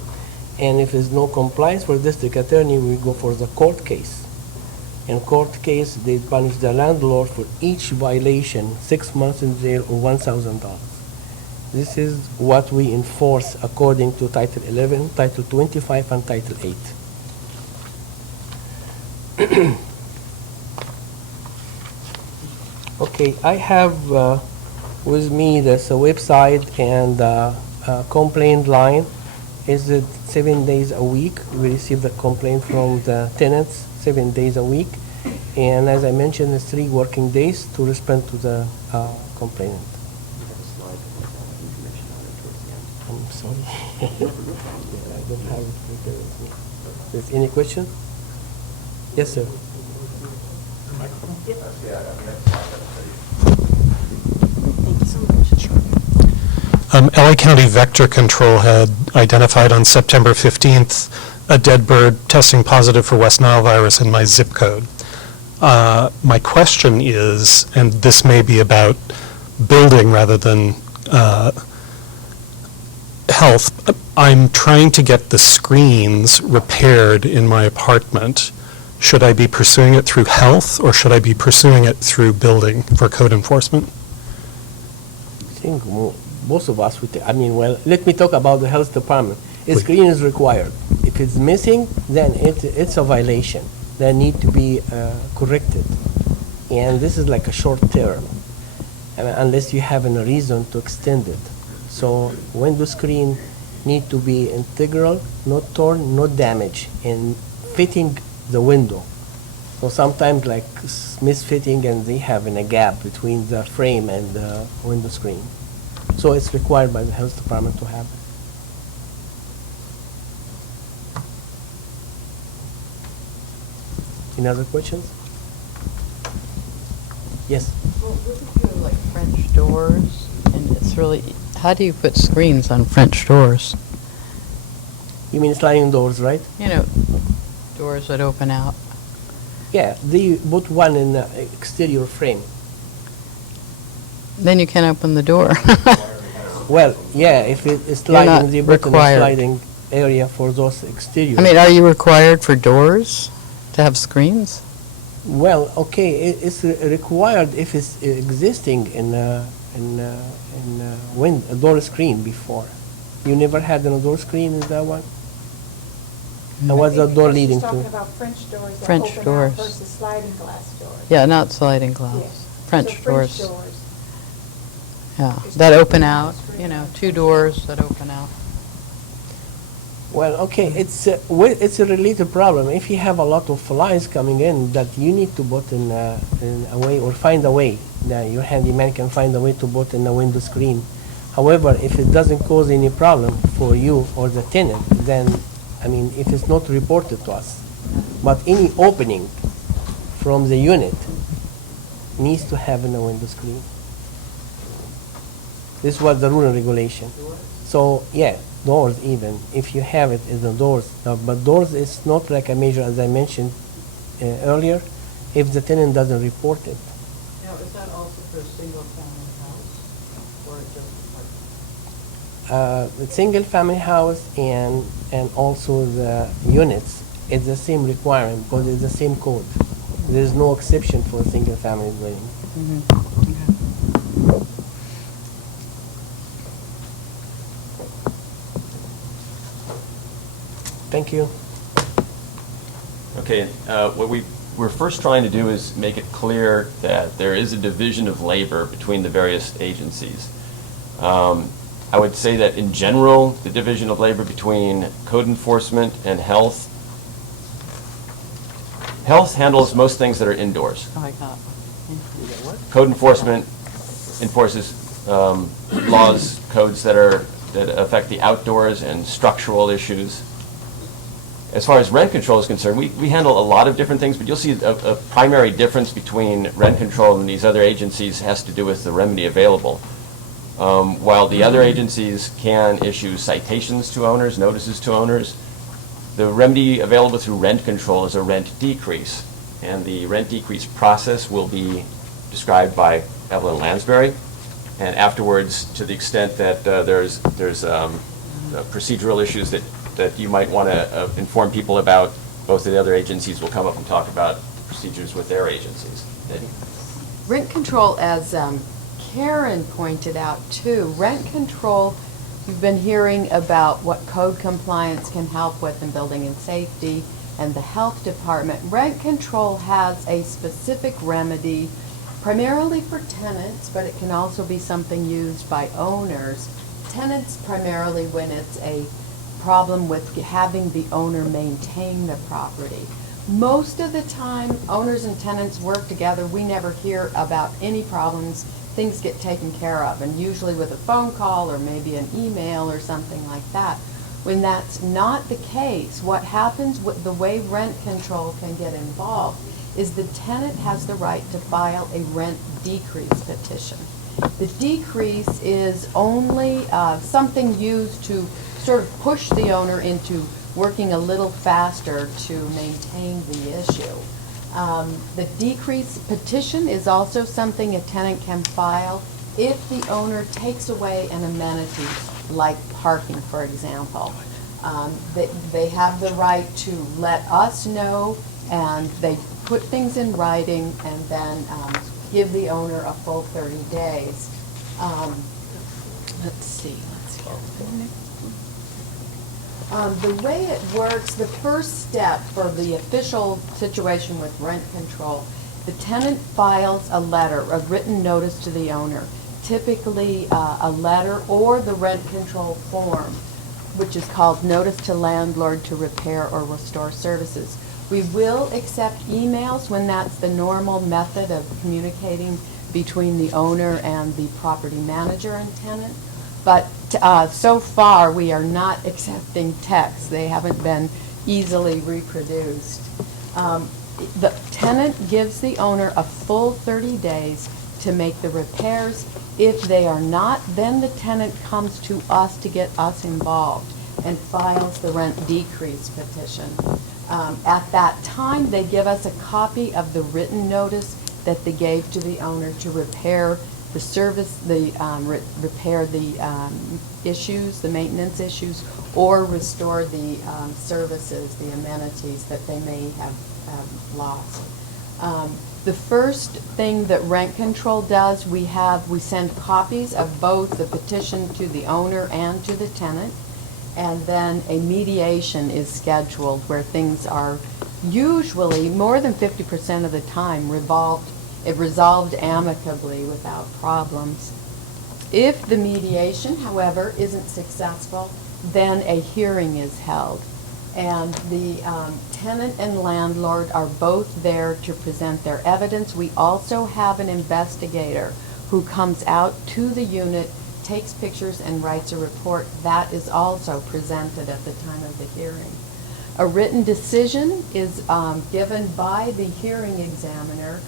And if there's no compliance for district attorney, we go for the court case. In court case, they punish the landlord for each violation, 6 months in jail or $1,000. This is what we enforce according to Title 11, Title 25, and Title 8. Okay, I have with me this website and complaint line. Is it 7 days a week? We receive the complaint from the tenants 7 days a week. And as I mentioned, it's 3 working days to respond to the complainant. I'm sorry. Yeah, I don't have it prepared with me. Is any question? Yes, sir. LA County Vector Control had identified on September 15th a dead bird testing positive for West Nile virus in my zip code. My question is, and this may be about building rather than health, I'm trying to get the screens repaired in my apartment. Should I be pursuing it through health or should I be pursuing it through building for code enforcement? I think most of us would, well, let me talk about the health department. A screen is required. If it's missing, then it's a violation that need to be corrected. And this is like a short term, unless you have a reason to extend it. So window screen need to be integral, not torn, not damaged, and fitting the window. So sometimes like misfitting and they have a gap between the frame and the window screen. So it's required by the health department to have it. Any other questions? Yes? Well, what if you have like French doors and it's really, how do you put screens on French doors? You mean sliding doors, right? You know, doors that open out. Yeah, they put one in the exterior frame. Then you can't open the door. Well, yeah, if it's not sliding, they put in a required. sliding area for those exterior. I mean, are you required for doors to have screens? Well, okay, it's required if it's existing in a door screen before. You never had a door screen in that one? And what's the door leading She's talking to? about French doors that French open out doors. versus sliding glass doors. Yeah, not sliding glass. Yes. French So doors. French doors. Yeah, that open out, you know, 2 doors that open out. Well, okay, it's a related problem. If you have a lot of flies coming in, that you need to put in a way or find a way that your handyman can find a way to put in a window screen. However, if it doesn't cause any problem for you or the tenant, then, if it's not reported to us. But any opening from the unit needs to have a window screen. This was the rule and regulation. So, yeah, doors even, if you have it, is the doors. Now, but doors is not like a major, as I mentioned earlier, if the tenant doesn't report it. Now, is that also for a single-family house, or just The single-family house and also the units, it's the same requirement because it's the same code. There's no exception for a single-family dwelling. Thank you. Okay, what we're first trying to do is make it clear that there is a division of labor between the various agencies. I would say that in general, the division of labor between code enforcement and health handles most things that are indoors. Oh, I got Code enforcement enforces laws, codes that affect the outdoors and structural issues. As far as rent control is concerned, we handle a lot of different things, but you'll see a primary difference between rent control and these other agencies has to do with the remedy available. While the other agencies can issue citations to owners, notices to owners, the remedy available through rent control is a rent decrease. And the rent decrease process will be described by Evelyn Lansbury. And afterwards, to the extent that there's procedural issues that you might want to inform people about, both of the other agencies will come up and talk about procedures with their agencies. Eddie? Rent control, as Karen pointed out too, rent control, you've been hearing about what code compliance can help with in building and safety and the health department. Rent control has a specific remedy primarily for tenants, but it can also be something used by owners. Tenants primarily when it's a problem with having the owner maintain the property. Most of the time, owners and tenants work together. We never hear about any problems. Things get taken care of, and usually with a phone call or maybe an email or something like that. When that's not the case, what happens with the way rent control can get involved is the tenant has the right to file a rent decrease petition. The decrease is only something used to sort of push the owner into working a little faster to maintain the issue. The decrease petition is also something a tenant can file if the owner takes away an amenity, like parking, for example. They have the right to let us know, and they put things in writing and then give the owner a full 30 days. Let's see. The way it works, the first step for the official situation with rent control, the tenant files a letter, a written notice to the owner, typically a letter or the rent control form, which is called Notice to Landlord to Repair or Restore Services. We will accept emails when that's the normal method of communicating between the owner and the property manager and tenant. But so far, we are not accepting texts. They haven't been easily reproduced. The tenant gives the owner a full 30 days to make the repairs. If they are not, then the tenant comes to us to get us involved and files the rent decrease petition. At that time, they give us a copy of the written notice that they gave to the owner to repair the service, repair the issues, the maintenance issues, or restore the services, the amenities that they may have lost. The first thing that rent control does, we send copies of both the petition to the owner and to the tenant, and then a mediation is scheduled where things are usually, more than 50% of the time, resolved amicably without problems. If the mediation, however, isn't successful, then a hearing is held. And the tenant and landlord are both there to present their evidence. We also have an investigator who comes out to the unit, takes pictures, and writes a report. That is also presented at the time of the hearing. A written decision is given by the hearing examiner,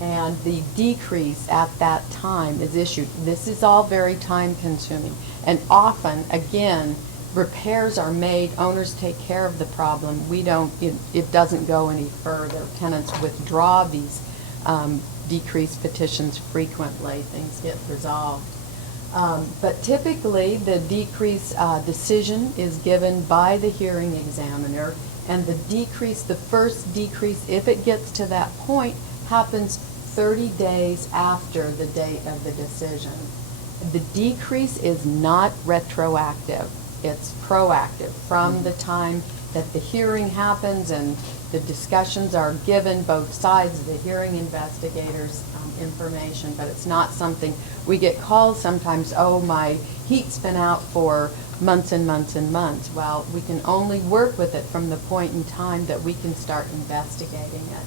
and the decrease at that time is issued. This is all very time consuming. And often, again, repairs are made, owners take care of the problem. We don't, it doesn't go any further. Tenants withdraw these decrease petitions frequently. Things get resolved. But typically, the decrease decision is given by the hearing examiner, and the first decrease, if it gets to that point, happens 30 days after the date of the decision. The decrease is not retroactive. It's proactive from the time that the hearing happens and the discussions are given, both sides, the hearing investigators, information, but it's not something, we get calls sometimes, oh, my heat's been out for months and months and months. Well, we can only work with it from the point in time that we can start investigating it.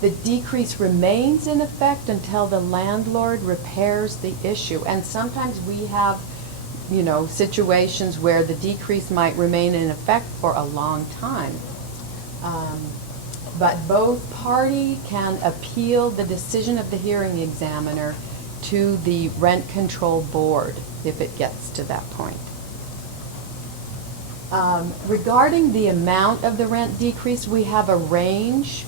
The decrease remains in effect until the landlord repairs the issue, and sometimes we have situations where the decrease might remain in effect for a long time. But both parties can appeal the decision of the hearing examiner to the rent control board if it gets to that point. Regarding the amount of the rent decrease, we have a range,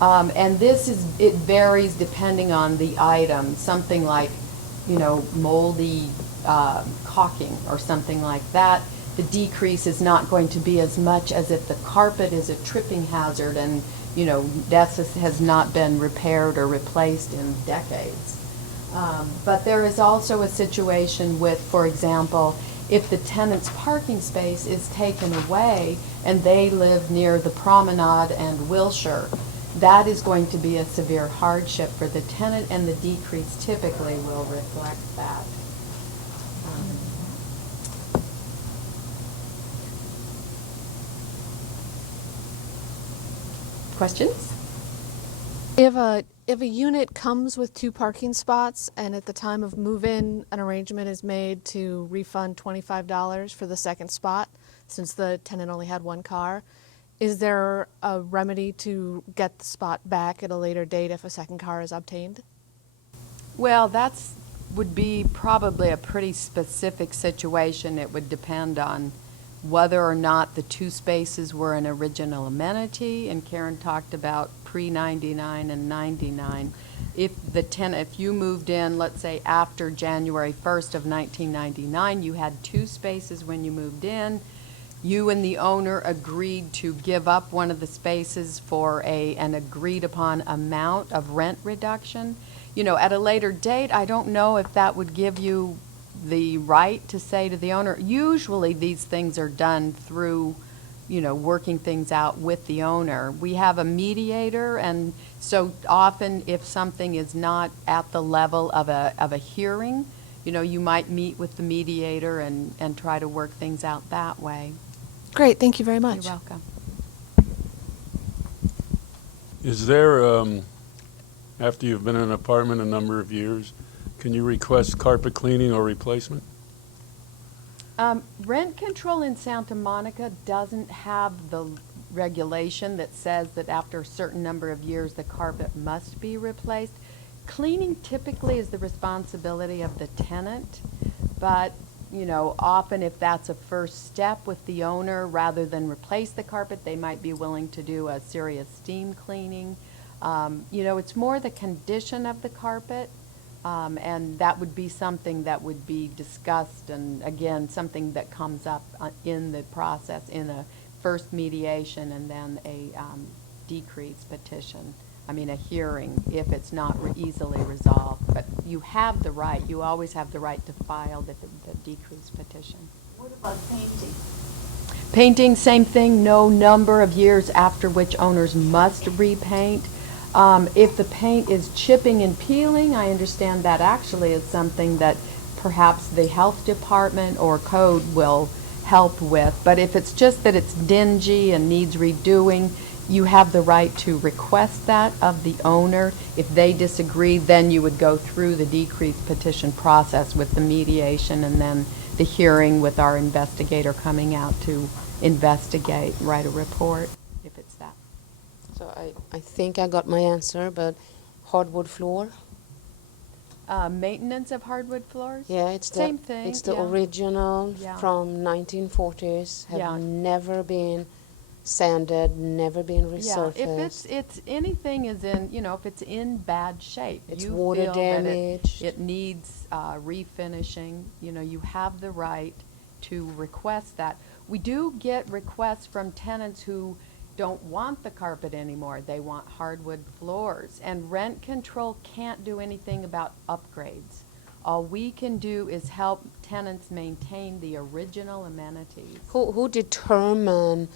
and it varies depending on the item. Something like, moldy caulking or something like that, the decrease is not going to be as much as if the carpet is a tripping hazard and that has not been repaired or replaced in decades. But there is also a situation with, for example, if the tenant's parking space is taken away and they live near the promenade and Wilshire, that is going to be a severe hardship for the tenant, and the decrease typically will reflect that. Questions? If a unit comes with 2 parking spots and at the time of move-in an arrangement is made to refund $25 for the second spot since the tenant only had 1 car, is there a remedy to get the spot back at a later date if a second car is obtained? Well, would be probably a pretty specific situation. It would depend on whether or not the 2 spaces were an original amenity, and Karen talked about pre-99 and 99. If you moved in, let's say after January 1st of 1999, you had 2 spaces when you moved in, you and the owner agreed to give up one of the spaces for an agreed upon amount of rent reduction. At a later date, I don't know if that would give you the right to say to the owner, usually these things are done through, working things out with the owner. We have a mediator, and so often if something is not at the level of a hearing, you might meet with the mediator and try to work things out that way. Great, thank you very much. You're welcome. Is there, after you've been in an apartment a number of years, can you request carpet cleaning or replacement? Rent control in Santa Monica doesn't have the regulation that says that after a certain number of years the carpet must be replaced. Cleaning typically is the responsibility of the tenant, but often if that's a first step with the owner, rather than replace the carpet, they might be willing to do a serious steam cleaning. It's more the condition of the carpet, and that would be something that would be discussed, and again, something that comes up in the process, in a first mediation and then a decrease petition. A hearing, if it's not easily resolved. But you have the right, you always have the right to file the decrease petition. What about painting? Painting, same thing, no number of years after which owners must repaint. If the paint is chipping and peeling, I understand that actually is something that perhaps the health department or code will help with. But if it's just that it's dingy and needs redoing, you have the right to request that of the owner. If they disagree, then you would go through the decrease petition process with the mediation and then the hearing with our investigator coming out to investigate, write a report, if it's that. So I think I got my answer, but hardwood floor? Maintenance of hardwood floors? Yeah, it's the Same thing, it's the yeah. original Yeah. from 1940s. Have Yeah. never been sanded, never been Yeah, resurfaced. if it's anything is in, if it's in bad shape, It's you water feel that damaged. it needs refinishing, you have the right to request that. We do get requests from tenants who don't want the carpet anymore. They want hardwood floors. And rent control can't do anything about upgrades. All we can do is help tenants maintain the original amenities. Who determine?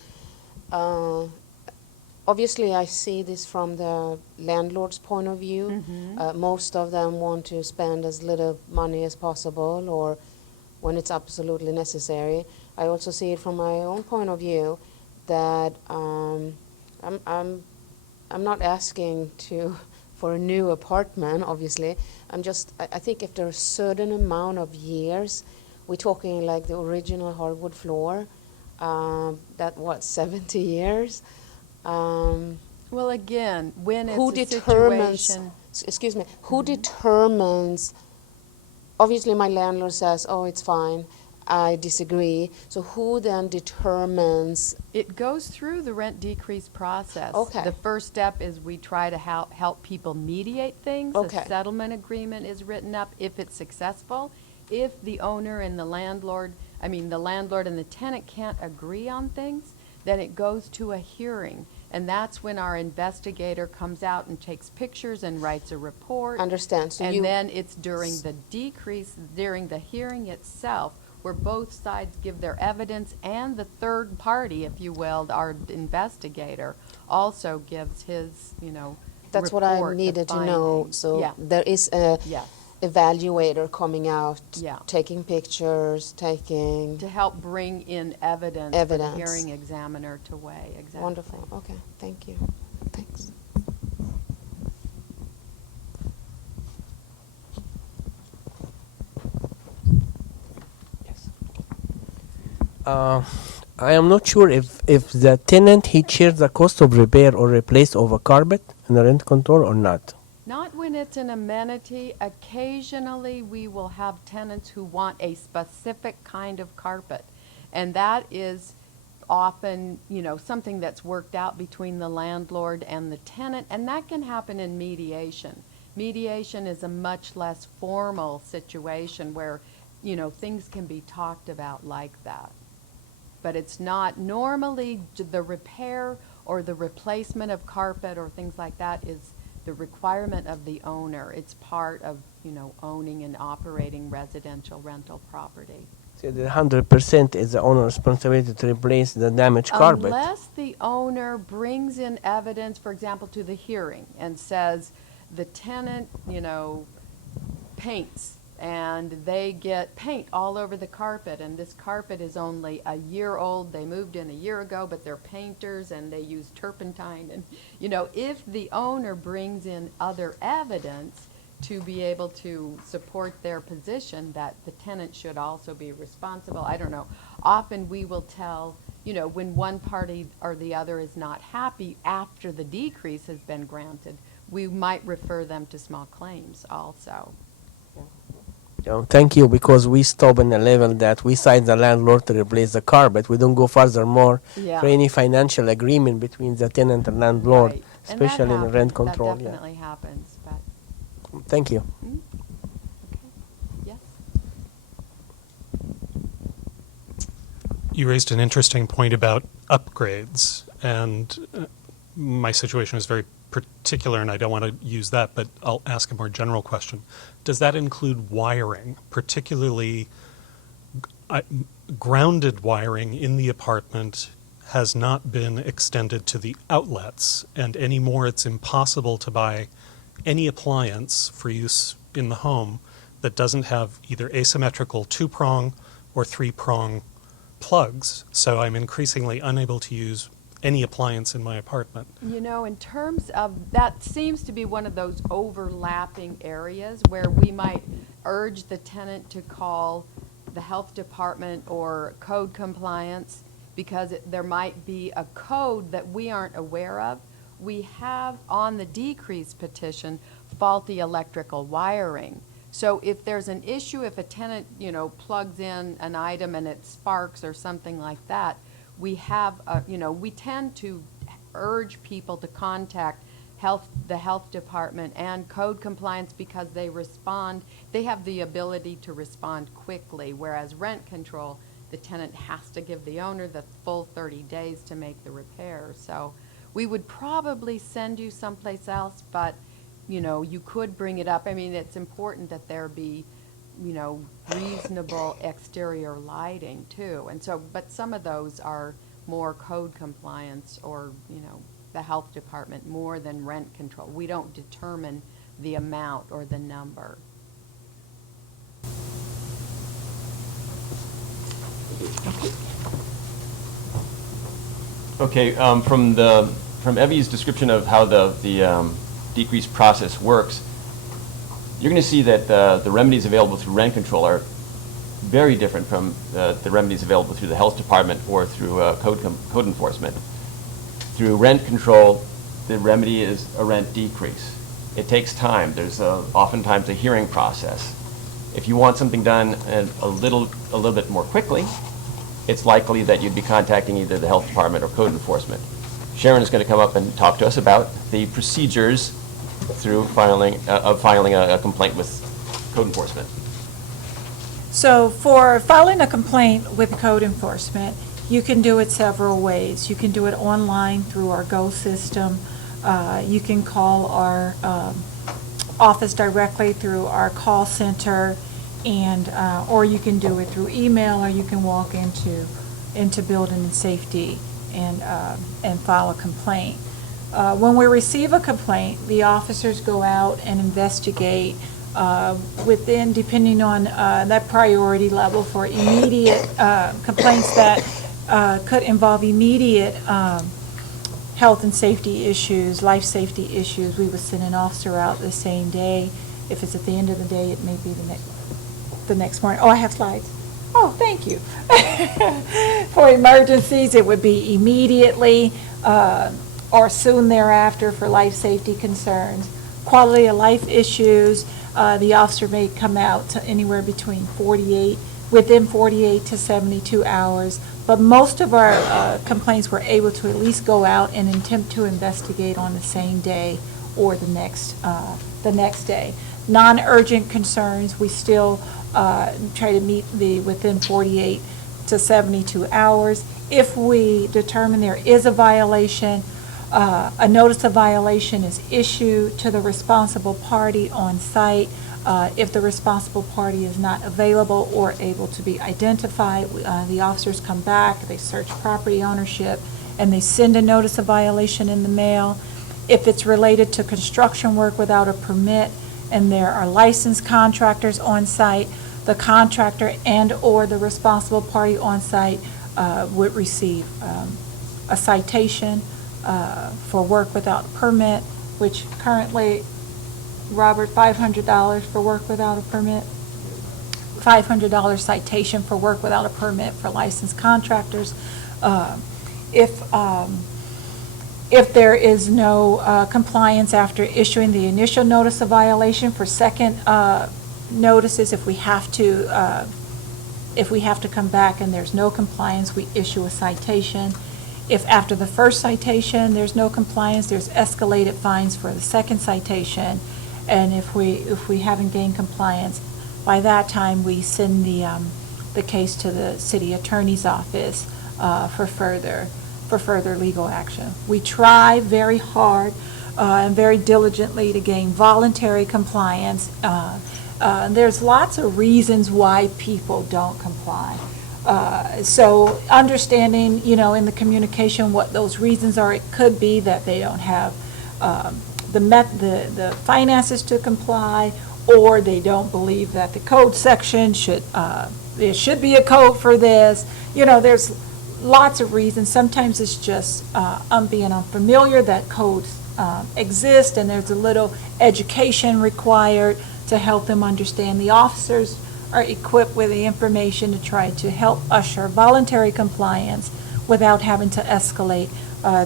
Obviously, I see this from the landlord's point of view. Most of them want to spend as little money as possible, or when it's absolutely necessary. I also see it from my own point of view that I'm not asking for a new apartment. Obviously, I think after a certain amount of years, we're talking like the original hardwood floor. 70 years. Well, again, when it's Who a determines? situation. Excuse me. Who determines? Obviously, my landlord says, "Oh, it's fine." I disagree. So who then determines? It goes through the rent decrease process. Okay. The first step is we try to help people mediate things. Okay. A settlement agreement is written up if it's successful. If the owner and the landlord and the tenant can't agree on things, then it goes to a hearing. And that's when our investigator comes out and takes pictures and writes a report. Understand. So And then it's during the hearing itself, where both sides give their evidence, and the third party, if you will, our investigator, also gives his, That's what I report, the needed to know. findings. So Yeah. there is a Yes. evaluator coming out, Yeah. taking pictures, taking. To help bring in evidence for the Evidence. hearing examiner to weigh. Exactly. Wonderful. Okay. Thank you. Thanks. I am not sure if the tenant he shares the cost of repair or replace of a carpet in the rent control or not. Not when it's an amenity. Occasionally, we will have tenants who want a specific kind of carpet. And that is often, something that's worked out between the landlord and the tenant. And that can happen in mediation. Mediation is a much less formal situation where, things can be talked about like that. But it's not normally the repair or the replacement of carpet or things like that is the requirement of the owner. It's part of, owning and operating residential rental property. So the 100% is the owner's responsibility to replace the damaged carpet. Unless the owner brings in evidence, for example, to the hearing and says the tenant, paints and they get paint all over the carpet, and this carpet is only a year old. They moved in a year ago, but they're painters and they use turpentine. And, if the owner brings in other evidence to be able to support their position that the tenant should also be responsible, I don't know. Often we will tell, when one party or the other is not happy after the decrease has been granted, we might refer them to small claims also. Thank you, because we stop in the level that we cite the landlord to replace the carpet. We don't go furthermore Yeah. for any financial agreement between the tenant and landlord, Right. And that especially in happens. rent control. That definitely happens, but, Thank you. okay, yes? You raised an interesting point about upgrades, and my situation is very particular, and I don't want to use that, but I'll ask a more general question. Does that include wiring, particularly grounded wiring in the apartment has not been extended to the outlets, and anymore it's impossible to buy any appliance for use in the home that doesn't have either asymmetrical two-prong or three-prong plugs, so I'm increasingly unable to use any appliance in my apartment. In terms of, that seems to be one of those overlapping areas where we might urge the tenant to call the health department or code compliance because there might be a code that we aren't aware of. We have on the decrease petition faulty electrical wiring. So if there's an issue, if a tenant, plugs in an item and it sparks or something like that, we have, we tend to urge people to contact the health department and code compliance because they have the ability to respond quickly, whereas rent control, the tenant has to give the owner the full 30 days to make the repair. So we would probably send you someplace else, but, you could bring it up. I mean, it's important that there be, reasonable exterior lighting too. And so, but some of those are more code compliance or, the health department more than rent control. We don't determine the amount or the number. Okay, from Evie's description of how the decrease process works, you're going to see that the remedies available through rent control are very different from the remedies available through the health department or through code enforcement. Through rent control, the remedy is a rent decrease. It takes time. There's oftentimes a hearing process. If you want something done a little bit more quickly, it's likely that you'd be contacting either the health department or code enforcement. Sharon is going to come up and talk to us about the procedures through filing a complaint with code enforcement. So for filing a complaint with code enforcement, you can do it several ways. You can do it online through our Go system. You can call our office directly through our call center, and or you can do it through email, or you can walk into building and safety and file a complaint. When we receive a complaint, the officers go out and investigate within, depending on that priority level for immediate complaints that could involve immediate health and safety issues, life safety issues. We would send an officer out the same day. If it's at the end of the day, it may be the next morning. Oh, I have slides. Oh, thank you. For emergencies, it would be immediately or soon thereafter for life safety concerns. Quality of life issues, the officer may come out to anywhere between within 48 to 72 hours. But most of our complaints we're able to at least go out and attempt to investigate on the same day or the next day. Non-urgent concerns, we still try to meet within 48 to 72 hours. If we determine there is a violation, a notice of violation is issued to the responsible party on site. If the responsible party is not available or able to be identified, the officers come back, they search property ownership, and they send a notice of violation in the mail. If it's related to construction work without a permit and there are licensed contractors on site, the contractor and or the responsible party on site would receive a citation for work without a permit, which currently, Robert, $500 for work without a permit? $500 citation for work without a permit for licensed contractors. If there is no compliance after issuing the initial notice of violation, for second notices, if we have to come back and there's no compliance, we issue a citation. If after the first citation there's no compliance, there's escalated fines for the second citation. And if we haven't gained compliance, by that time we send the case to the city attorney's office for further legal action. We try very hard and very diligently to gain voluntary compliance. There's lots of reasons why people don't comply. So understanding, in the communication what those reasons are, it could be that they don't have the finances to comply, or they don't believe that the code section there should be a code for this. There's lots of reasons. Sometimes it's just being unfamiliar that codes exist, and there's a little education required to help them understand. The officers are equipped with the information to try to help usher voluntary compliance without having to escalate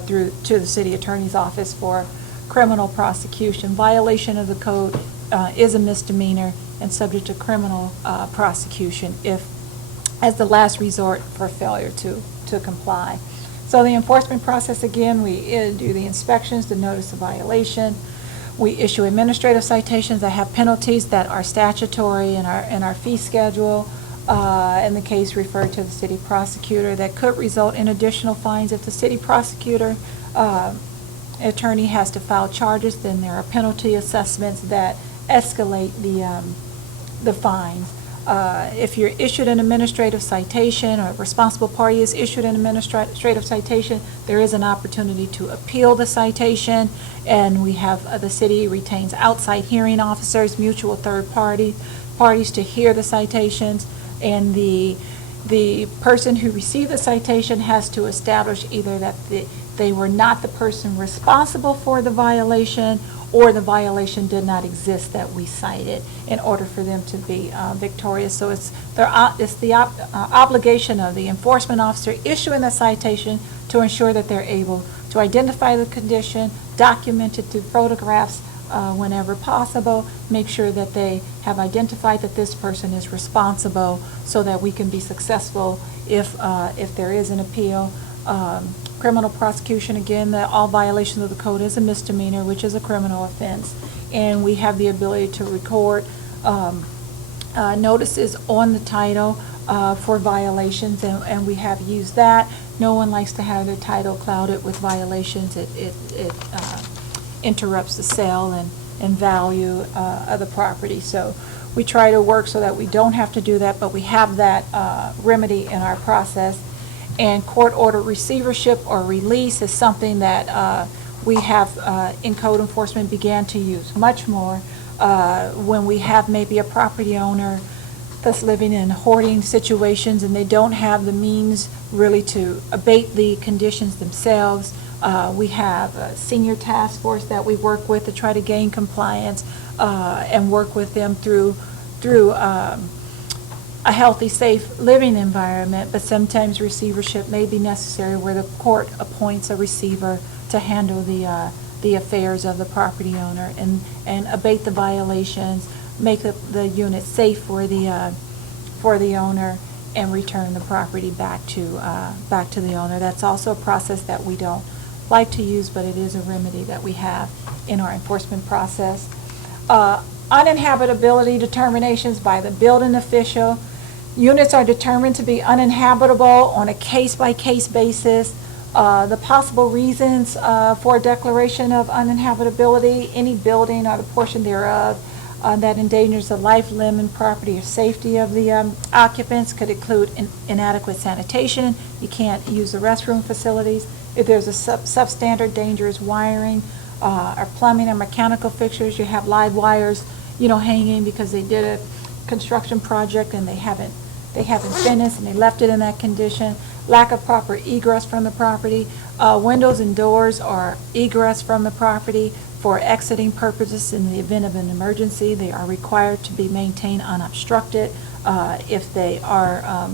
through to the city attorney's office for criminal prosecution. Violation of the code is a misdemeanor and subject to criminal prosecution if, as the last resort for failure to comply. So the enforcement process, again, we do the inspections, the notice of violation. We issue administrative citations that have penalties that are statutory in our fee schedule. In the case referred to the city prosecutor, that could result in additional fines. If the city prosecutor attorney has to file charges, then there are penalty assessments that escalate the fines. If you're issued an administrative citation or a responsible party is issued an administrative citation, there is an opportunity to appeal the citation, and we have the city retains outside hearing officers, mutual third parties to hear the citations, and the person who received the citation has to establish either that they were not the person responsible for the violation, or the violation did not exist that we cited in order for them to be victorious. So it's the obligation of the enforcement officer issuing the citation to ensure that they're able to identify the condition, document it through photographs whenever possible, make sure that they have identified that this person is responsible so that we can be successful if there is an appeal. Criminal prosecution, again, all violations of the code is a misdemeanor, which is a criminal offense. And we have the ability to record notices on the title for violations, and we have used that. No one likes to have their title clouded with violations. It interrupts the sale and value of the property. So we try to work so that we don't have to do that, but we have that remedy in our process. And court order receivership or release is something that we have in code enforcement began to use much more when we have maybe a property owner that's living in hoarding situations and they don't have the means really to abate the conditions themselves. We have a senior task force that we work with to try to gain compliance and work with them through a healthy, safe living environment, but sometimes receivership may be necessary where the court appoints a receiver to handle the affairs of the property owner and abate the violations, make the unit safe for the owner, and return the property back to the owner. That's also a process that we don't like to use, but it is a remedy that we have in our enforcement process. Uninhabitability determinations by the building official. Units are determined to be uninhabitable on a case-by-case basis. The possible reasons for a declaration of uninhabitability: any building or the portion thereof that endangers the life, limb, and property or safety of the occupants. Could include inadequate sanitation. You can't use the restroom facilities. If there's a substandard dangerous wiring or plumbing or mechanical fixtures, you have live wires, hanging because they did a construction project and they haven't finished and they left it in that condition. Lack of proper egress from the property. Windows and doors are egress from the property for exiting purposes in the event of an emergency. They are required to be maintained unobstructed. If they are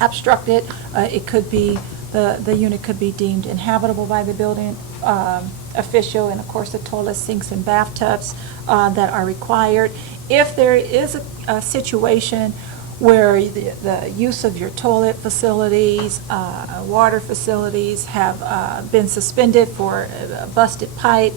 obstructed, it could be the unit could be deemed inhabitable by the building official, and of course the toilets, sinks, and bathtubs that are required. If there is a situation where the use of your toilet facilities, water facilities have been suspended for a busted pipe,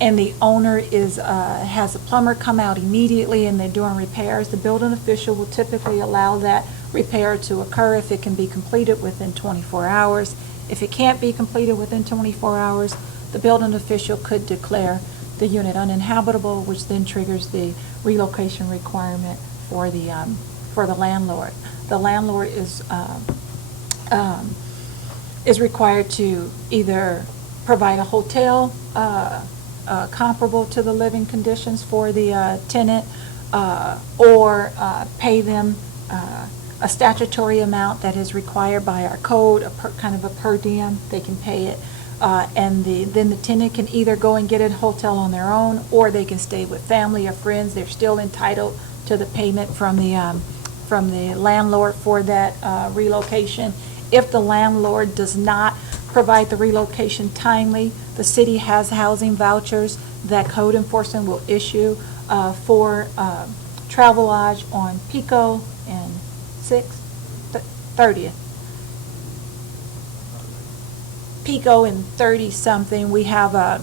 and the owner has a plumber come out immediately and they're doing repairs, the building official will typically allow that repair to occur if it can be completed within 24 hours. If it can't be completed within 24 hours, the building official could declare the unit uninhabitable, which then triggers the relocation requirement for the landlord. The landlord is required to either provide a hotel comparable to the living conditions for the tenant, or pay them a statutory amount that is required by our code, kind of a per diem. They can pay it, and then the tenant can either go and get a hotel on their own, or they can stay with family or friends. They're still entitled to the payment from the landlord for that relocation. If the landlord does not provide the relocation timely, the city has housing vouchers that code enforcement will issue for Travelodge on Pico and 30th. Pico and 30-something, we have a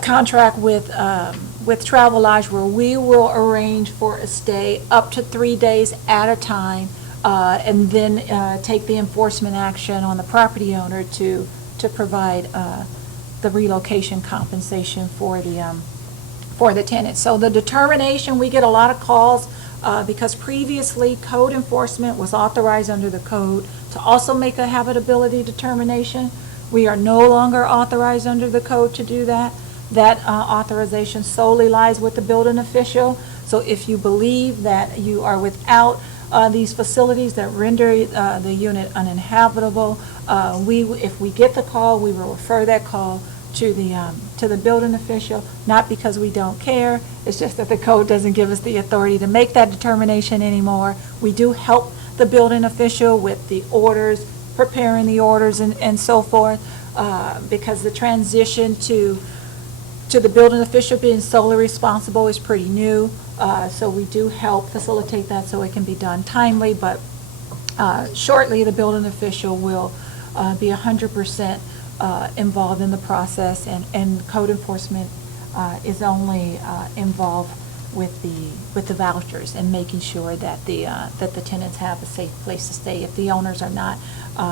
contract with Travelodge where we will arrange for a stay up to 3 days at a time, and then take the enforcement action on the property owner to provide the relocation compensation for the tenant. So the determination, we get a lot of calls because previously code enforcement was authorized under the code to also make a habitability determination. We are no longer authorized under the code to do that. That authorization solely lies with the building official. So if you believe that you are without these facilities that render the unit uninhabitable, if we get the call, we will refer that call to the building official, not because we don't care, it's just that the code doesn't give us the authority to make that determination anymore. We do help the building official with the orders, preparing the orders and so forth, because the transition to the building official being solely responsible is pretty new, so we do help facilitate that so it can be done timely, but shortly the building official will be 100% involved in the process, and code enforcement is only involved with the vouchers and making sure that the tenants have a safe place to stay if the owners are not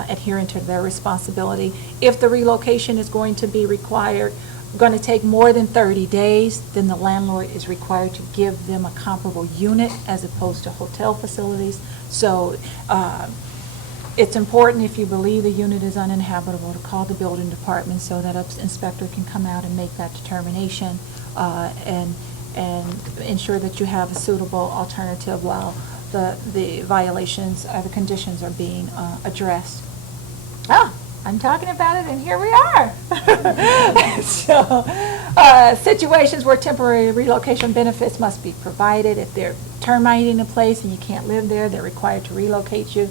adhering to their responsibility. If the relocation is going to be going to take more than 30 days, then the landlord is required to give them a comparable unit as opposed to hotel facilities. So it's important, if you believe the unit is uninhabitable, to call the building department so that an inspector can come out and make that determination and ensure that you have a suitable alternative while the violations or the conditions are being addressed. I'm talking about it, and here we are. So, situations where temporary relocation benefits must be provided. If they're terminating a place and you can't live there, they're required to relocate you.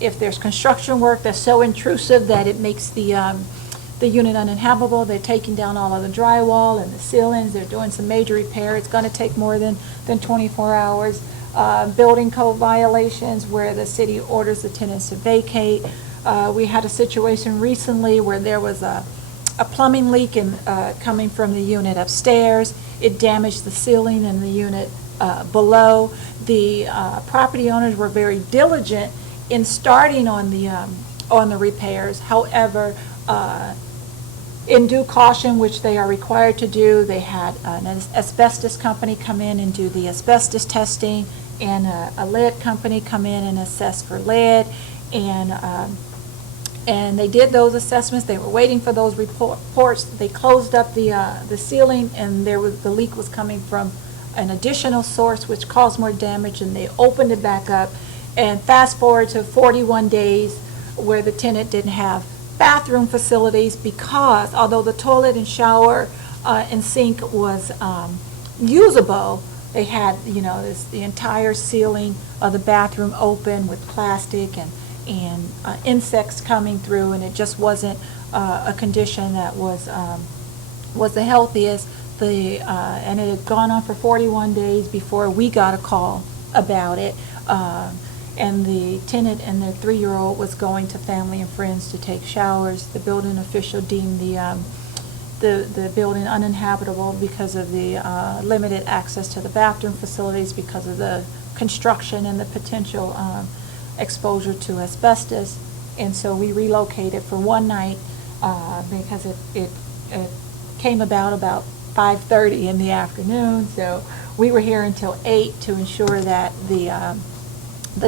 If there's construction work that's so intrusive that it makes the unit uninhabitable, they're taking down all of the drywall and the ceilings, they're doing some major repair, it's going to take more than 24 hours. Building code violations where the city orders the tenants to vacate. We had a situation recently where there was a plumbing leak coming from the unit upstairs. It damaged the ceiling in the unit below. The property owners were very diligent in starting on the repairs. However, in due caution, which they are required to do, they had an asbestos company come in and do the asbestos testing, and a lead company come in and assess for lead, and they did those assessments. They were waiting for those reports. They closed up the ceiling, and the leak was coming from an additional source, which caused more damage, and they opened it back up. And fast forward to 41 days where the tenant didn't have bathroom facilities, because although the toilet and shower and sink was usable, they had, the entire ceiling of the bathroom open with plastic and insects coming through, and it just wasn't a condition that was the healthiest. And it had gone on for 41 days before we got a call about it. And the tenant and their 3-year-old was going to family and friends to take showers. The building official deemed the building uninhabitable because of the limited access to the bathroom facilities, because of the construction and the potential exposure to asbestos. And so we relocated for one night because it came about 5:30 in the afternoon. So we were here until 8 to ensure that the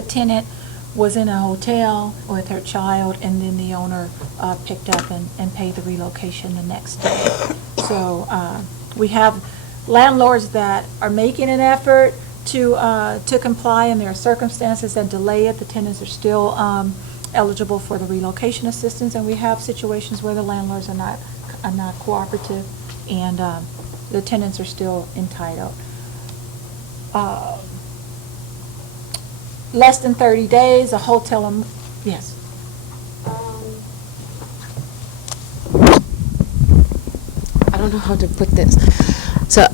tenant was in a hotel with her child, and then the owner picked up and paid the relocation the next day. So we have landlords that are making an effort to comply, and there are circumstances that delay it. The tenants are still eligible for the relocation assistance, and we have situations where the landlords are not cooperative, and the tenants are still entitled. Less than 30 days, a hotel, yes. I don't know how to put this. So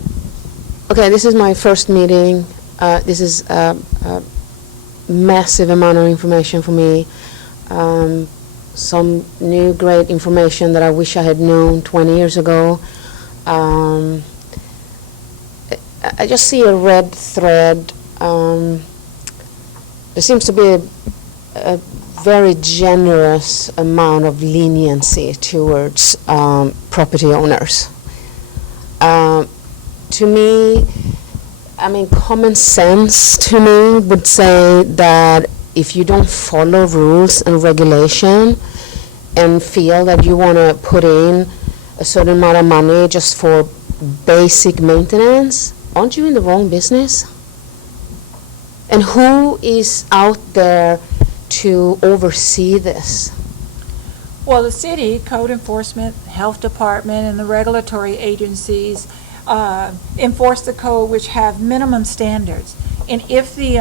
Okay, this is my first meeting. This is a massive amount of information for me. Some new great information that I wish I had known 20 years ago. I just see a red thread. There seems to be a very generous amount of leniency towards property owners. To me, I mean, common sense to me would say that if you don't follow rules and regulation and feel that you want to put in a certain amount of money just for basic maintenance, aren't you in the wrong business? And who is out there to oversee this? Well, the city, code enforcement, health department, and the regulatory agencies enforce the code, which have minimum standards. And if the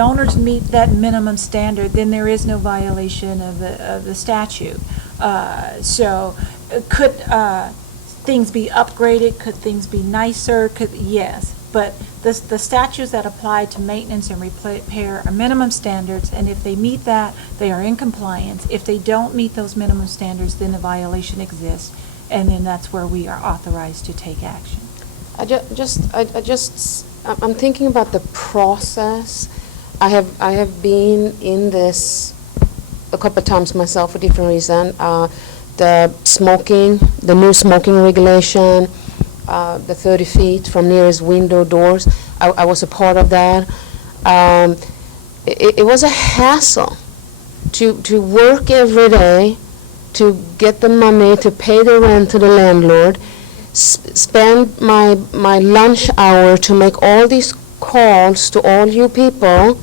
owners meet that minimum standard, then there is no violation of the statute. So, could things be upgraded? Could things be nicer? Yes. But the statutes that apply to maintenance and repair are minimum standards, and if they meet that, they are in compliance. If they don't meet those minimum standards, then a violation exists, and then that's where we are authorized to take action. I'm thinking about the process. I have been in this a couple of times myself for different reasons. The new smoking regulation, the 30 feet from nearest window doors. I was a part of that. It was a hassle to work every day, to get the money to pay the rent to the landlord, spend my lunch hour to make all these calls to all you people.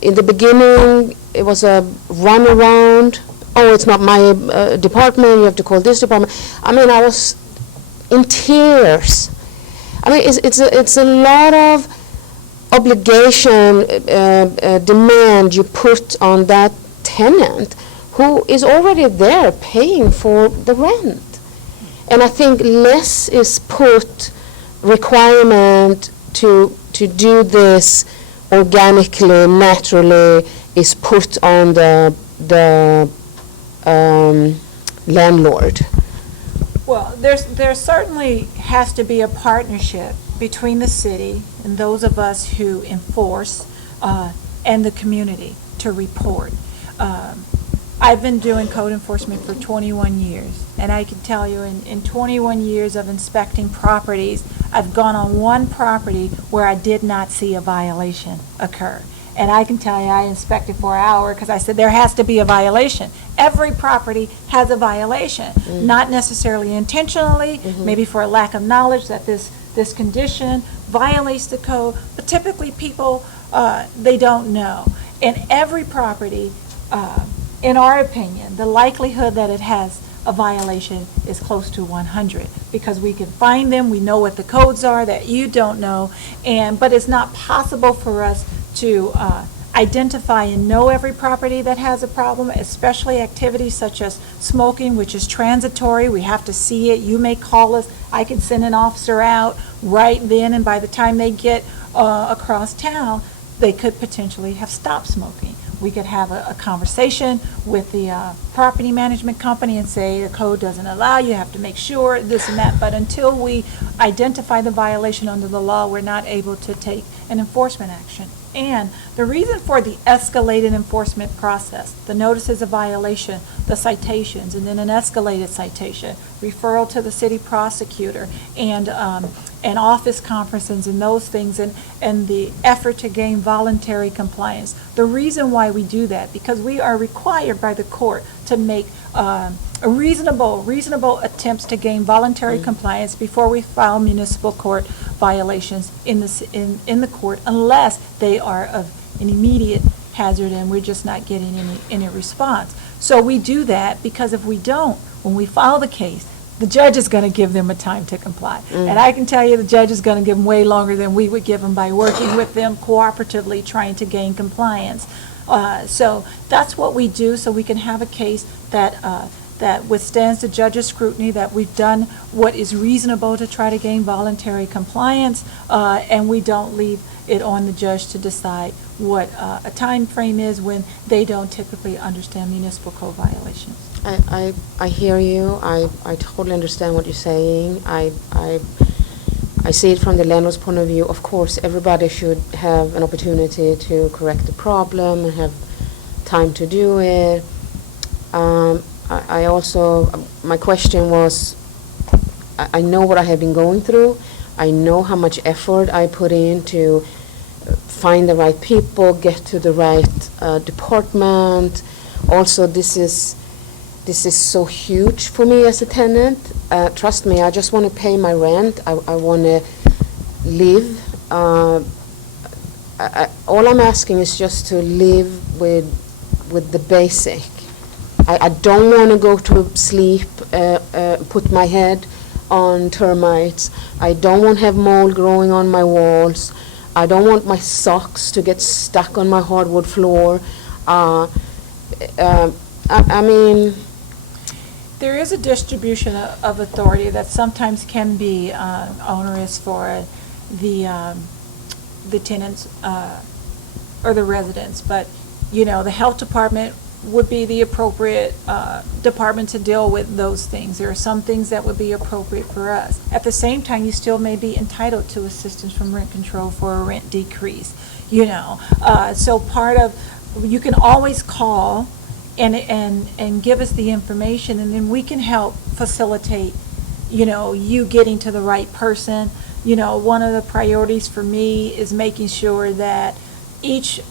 In the beginning, it was a runaround. Oh, it's not my department, you have to call this department. I mean, I was in tears. I mean, it's a lot of obligation, demand you put on that tenant who is already there paying for the rent. And I think less is put requirement to do this organically, naturally, is put on the landlord. Well, there certainly has to be a partnership between the city and those of us who enforce and the community to report. I've been doing code enforcement for 21 years, and I can tell you in 21 years of inspecting properties, I've gone on one property where I did not see a violation occur. And I can tell you I inspected for an hour because I said there has to be a violation. Every property has a violation, not necessarily intentionally, maybe for a lack of knowledge that this condition violates the code, but typically people, they don't know. And every property, in our opinion, the likelihood that it has a violation is close to 100 because we can find them, we know what the codes are that you don't know, but it's not possible for us to identify and know every property that has a problem, especially activities such as smoking, which is transitory. We have to see it. You may call us. I can send an officer out right then, and by the time they get across town, they could potentially have stopped smoking. We could have a conversation with the property management company and say the code doesn't allow, you have to make sure this and that. But until we identify the violation under the law, we're not able to take an enforcement action. And the reason for the escalated enforcement process, the notices of violation, the citations, and then an escalated citation, referral to the city prosecutor, and office conferences and those things, and the effort to gain voluntary compliance. The reason why we do that, because we are required by the court to make reasonable attempts to gain voluntary compliance before we file municipal court violations in the court, unless they are of an immediate hazard and we're just not getting any response. So we do that because if we don't, when we file the case, the judge is going to give them a time to comply. And I can tell you the judge is going to give them way longer than we would give them by working with them cooperatively trying to gain compliance. So that's what we do, so we can have a case that that withstands the judge's scrutiny, that we've done what is reasonable to try to gain voluntary compliance, and we don't leave it on the judge to decide what a time frame is when they don't typically understand municipal code violations. I hear you. I totally understand what you're saying. I see it from the landlord's point of view. Of course, everybody should have an opportunity to correct the problem and have time to do it. I also, my question was, I know what I have been going through. I know how much effort I put in to find the right people, get to the right department. Also, this is so huge for me as a tenant. Trust me, I just want to pay my rent. I want to live. All I'm asking is just to live with the basic. I don't want to go to sleep, put my head on termites. I don't want to have mold growing on my walls. I don't want my socks to get stuck on my hardwood floor. I mean, there is a distribution of authority that sometimes can be onerous for the tenants or the residents, but the health department would be the appropriate department to deal with those things. There are some things that would be appropriate for us. At the same time, you still may be entitled to assistance from rent control for a rent decrease. So part of, you can always call and give us the information, and then we can help facilitate, you getting to the right person. One of the priorities for me is making sure that each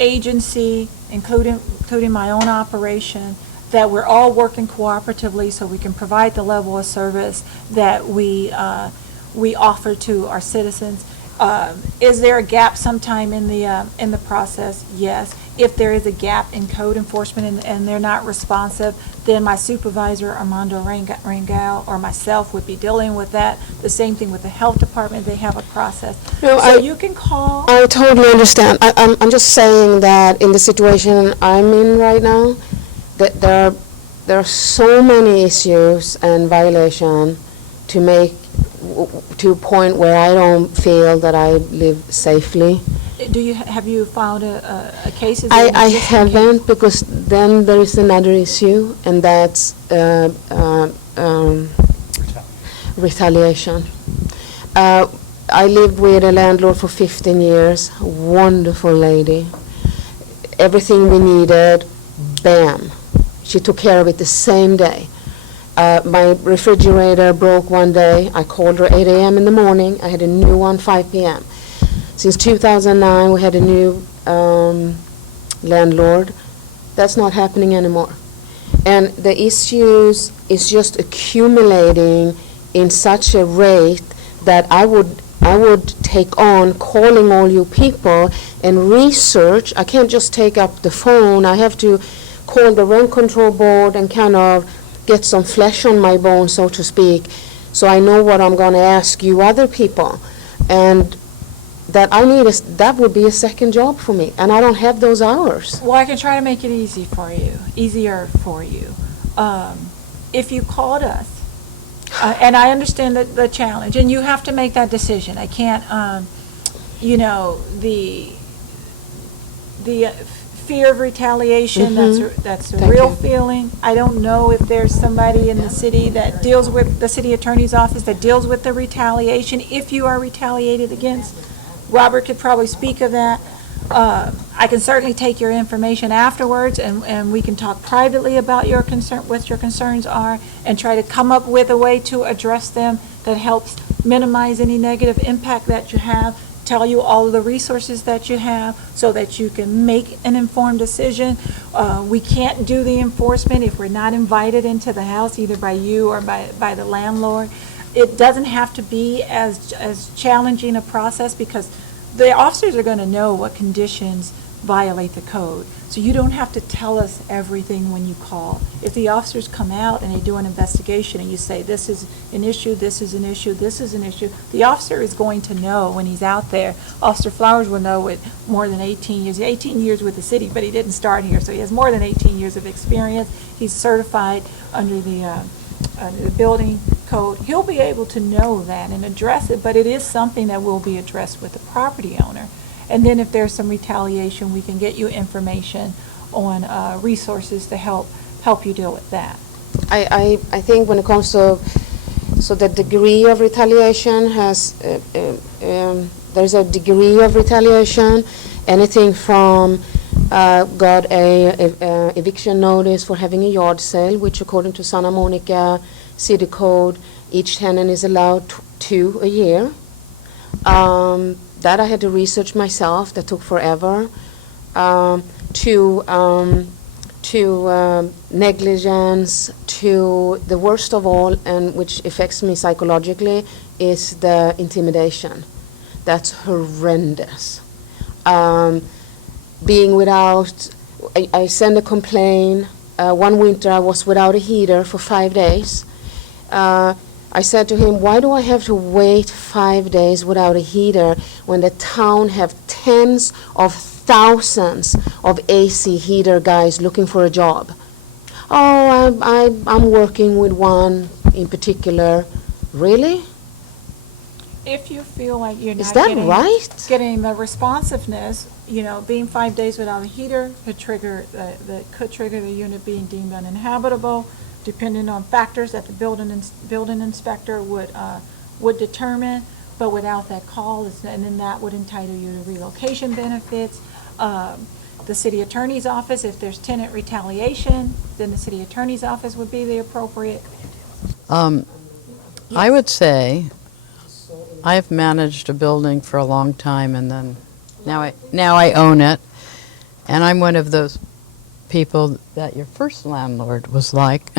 agency, including my own operation, that we're all working cooperatively so we can provide the level of service that we offer to our citizens. Is there a gap sometime in the process? Yes. If there is a gap in code enforcement and they're not responsive, then my supervisor, Armando Rangel, or myself would be dealing with that. The same thing with the health department, they have a process. You can call. I totally understand. I'm just saying that in the situation I'm in right now, that there are so many issues and violations to a point where I don't feel that I live safely. Have you filed a case? I haven't, because then there is another issue, and that's retaliation. I lived with a landlord for 15 years, wonderful lady. Everything we needed, bam. She took care of it the same day. My refrigerator broke one day. I called her 8 a.m. in the morning. I had a new one 5 p.m. Since 2009, we had a new landlord. That's not happening anymore. And the issues is just accumulating in such a rate that I would take on calling all you people and research. I can't just take up the phone. I have to call the rent control board and kind of get some flesh on my bones, so to speak, so I know what I'm going to ask you other people. And that would be a second job for me, and I don't have those hours. Well, I can try to make it easier for you. If you called us, and I understand the challenge, and you have to make that decision. I can't, the fear of retaliation, that's a real feeling. I don't know if there's somebody in the city that deals with, the city attorney's office that deals with the retaliation. If you are retaliated against, Robert could probably speak of that. I can certainly take your information afterwards, and we can talk privately about what your concerns are, and try to come up with a way to address them that helps minimize any negative impact that you have, tell you all of the resources that you have so that you can make an informed decision. We can't do the enforcement if we're not invited into the house, either by you or by the landlord. It doesn't have to be as challenging a process, because the officers are going to know what conditions violate the code. So you don't have to tell us everything when you call. If the officers come out and they do an investigation and you say, this is an issue, this is an issue, this is an issue, the officer is going to know when he's out there. Officer Flowers will know with more than 18 years. 18 years with the city, but he didn't start here, so he has more than 18 years of experience. He's certified under the building code. He'll be able to know that and address it, but it is something that will be addressed with the property owner. And then if there's some retaliation, we can get you information on resources to help you deal with that. I think when it comes to, so the degree of retaliation has, there's a degree of retaliation, anything from got a eviction notice for having a yard sale, which according to Santa Monica City Code, each tenant is allowed 2 a year. That I had to research myself. That took forever. To negligence, to the worst of all, and which affects me psychologically, is the intimidation. That's horrendous. Being without, I sent a complaint. One winter I was without a heater for 5 days. I said to him, why do I have to wait 5 days without a heater when the town have tens of thousands of AC heater guys looking for a job? Oh, I'm working with one in particular. Really? If you feel like you're Is not that right? getting the responsiveness, being 5 days without a heater could trigger the unit being deemed uninhabitable, depending on factors that the building inspector would determine. But without that call, and then that would entitle you to relocation benefits. The city attorney's office, if there's tenant retaliation, then the city attorney's office would be the appropriate. I would say I've managed a building for a long time, and then now I own it, and I'm one of those people that your first landlord was like.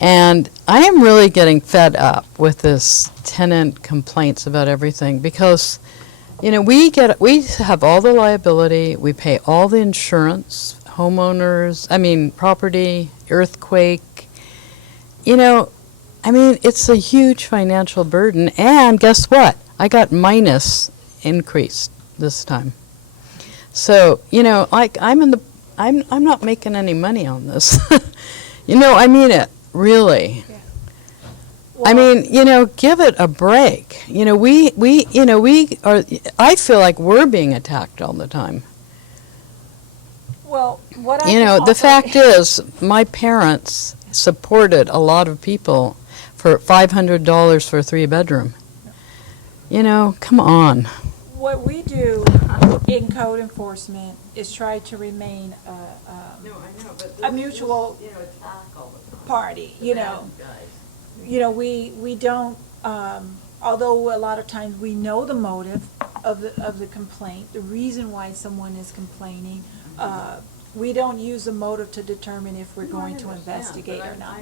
And I am really getting fed up with this tenant complaints about everything because, we have all the liability, we pay all the insurance, property, earthquake, it's a huge financial burden. And guess what? I got minus increased this time. So, I'm not making any money on this. I mean it, really. Yeah. Give it a break. I feel like we're being attacked all the time. Well, what I The fact is, my parents supported a lot of people for $500 for a 3-bedroom. Come on. What we do in code enforcement is try to remain a mutual party, we don't, although a lot of times we know the motive of the complaint, the reason why someone is complaining, we don't use the motive to determine if we're going to investigate or not.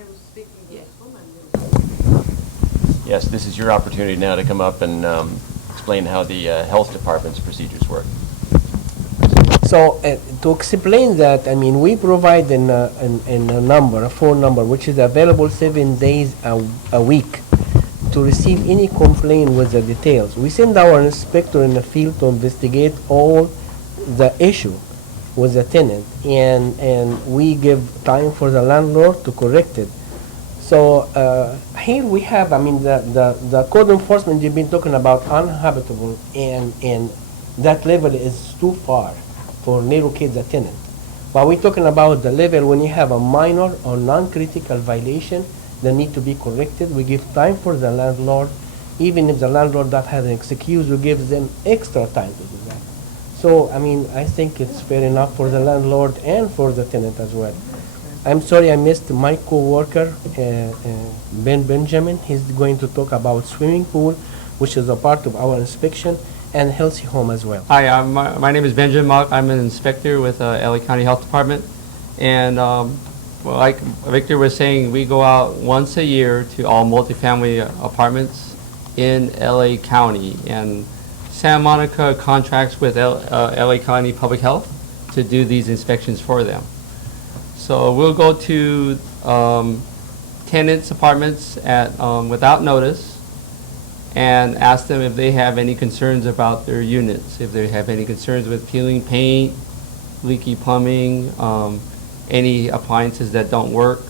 Yes, this is your opportunity now to come up and explain how the health department's procedures work. So to explain that, we provide a phone number, which is available 7 days a week to receive any complaint with the details. We send our inspector in the field to investigate all the issue with the tenant, and we give time for the landlord to correct it. So here we have, the code enforcement you've been talking about uninhabitable, and that level is too far for relocate the tenant. But we're talking about the level when you have a minor or non-critical violation that need to be corrected. We give time for the landlord. Even if the landlord that has an excuse, we give them extra time to do that. So, I think it's fair enough for the landlord and for the tenant as well. I'm sorry I missed my co-worker, Ben Benjamin. He's going to talk about swimming pool, which is a part of our inspection, and healthy home as well. Hi, my name is Benjamin Mock. I'm an inspector with LA County Health Department. And like Victor was saying, we go out once a year to all multifamily apartments in LA County. And Santa Monica contracts with LA County Public Health. to do these inspections for them. So we'll go to tenants' apartments without notice and ask them if they have any concerns about their units, if they have any concerns with peeling paint, leaky plumbing, any appliances that don't work,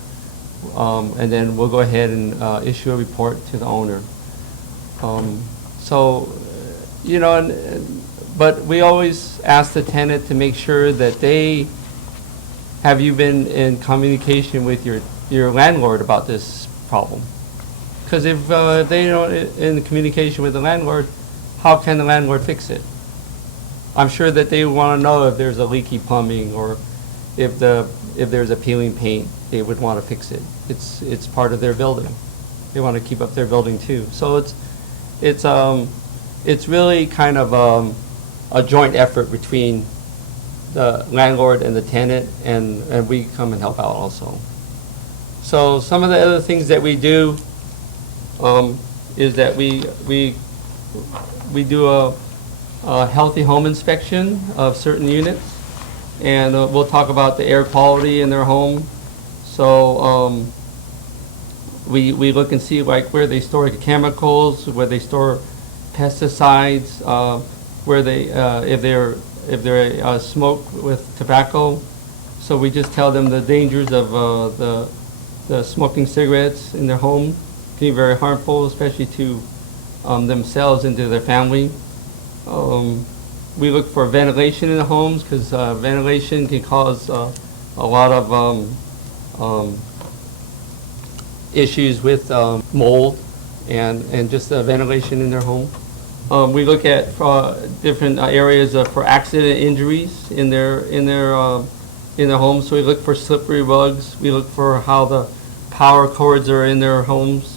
and then we'll go ahead and issue a report to the owner. But we always ask the tenant to make sure that have you been in communication with your landlord about this problem? Because if they don't in communication with the landlord, how can the landlord fix it? I'm sure that they want to know if there's a leaky plumbing or if there's a peeling paint, they would want to fix it. It's part of their building. They want to keep up their building too. So it's really kind of a joint effort between the landlord and the tenant, and we come and help out also. So some of the other things that we do is that we do a healthy home inspection of certain units, and we'll talk about the air quality in their home. So we look and see like where they store chemicals, where they store pesticides, where they if they're smoke with tobacco. So we just tell them the dangers of the smoking cigarettes in their home can be very harmful, especially to themselves and to their family. We look for ventilation in the homes because ventilation can cause a lot of issues with mold and just ventilation in their home. We look at different areas for accident injuries in their homes. So we look for slippery rugs. We look for how the power cords are in their homes.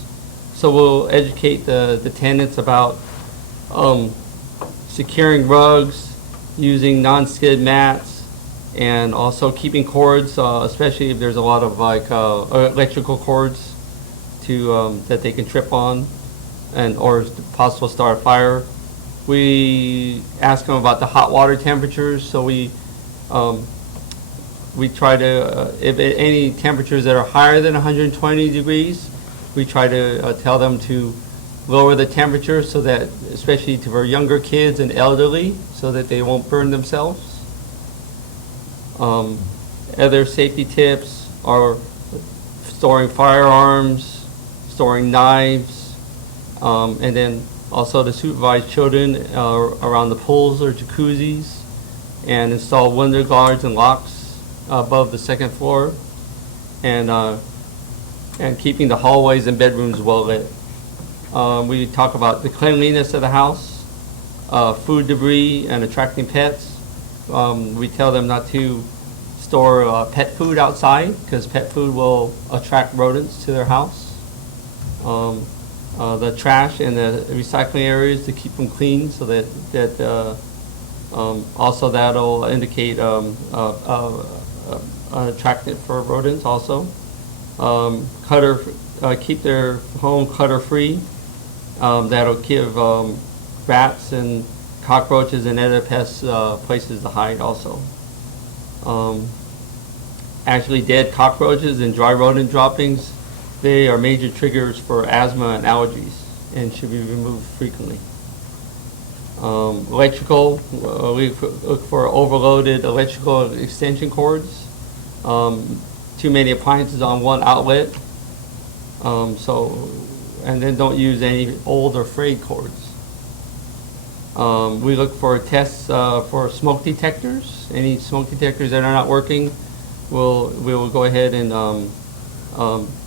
So we'll educate the tenants about securing rugs, using non-skid mats, and also keeping cords, especially if there's a lot of electrical cords that they can trip on, or possible start a fire. We ask them about the hot water temperatures, so we try to, if any temperatures that are higher than 120 degrees, we try to tell them to lower the temperature so that, especially for younger kids and elderly, so that they won't burn themselves. Other safety tips are storing firearms, storing knives, and then also to supervise children around the pools or jacuzzis, and install window guards and locks above the second floor, and keeping the hallways and bedrooms well lit. We talk about the cleanliness of the house, food debris, and attracting pets. We tell them not to store pet food outside because pet food will attract rodents to their house. The trash and the recycling areas to keep them clean, so that also that'll indicate attractant for rodents also. Keep their home clutter free. That'll give rats and cockroaches and other pests places to hide also. Actually, dead cockroaches and dry rodent droppings, they are major triggers for asthma and allergies and should be removed frequently. Electrical, we look for overloaded electrical extension cords, too many appliances on one outlet, and then don't use any old or frayed cords. We look for tests for smoke detectors. Any smoke detectors that are not working, we will go ahead and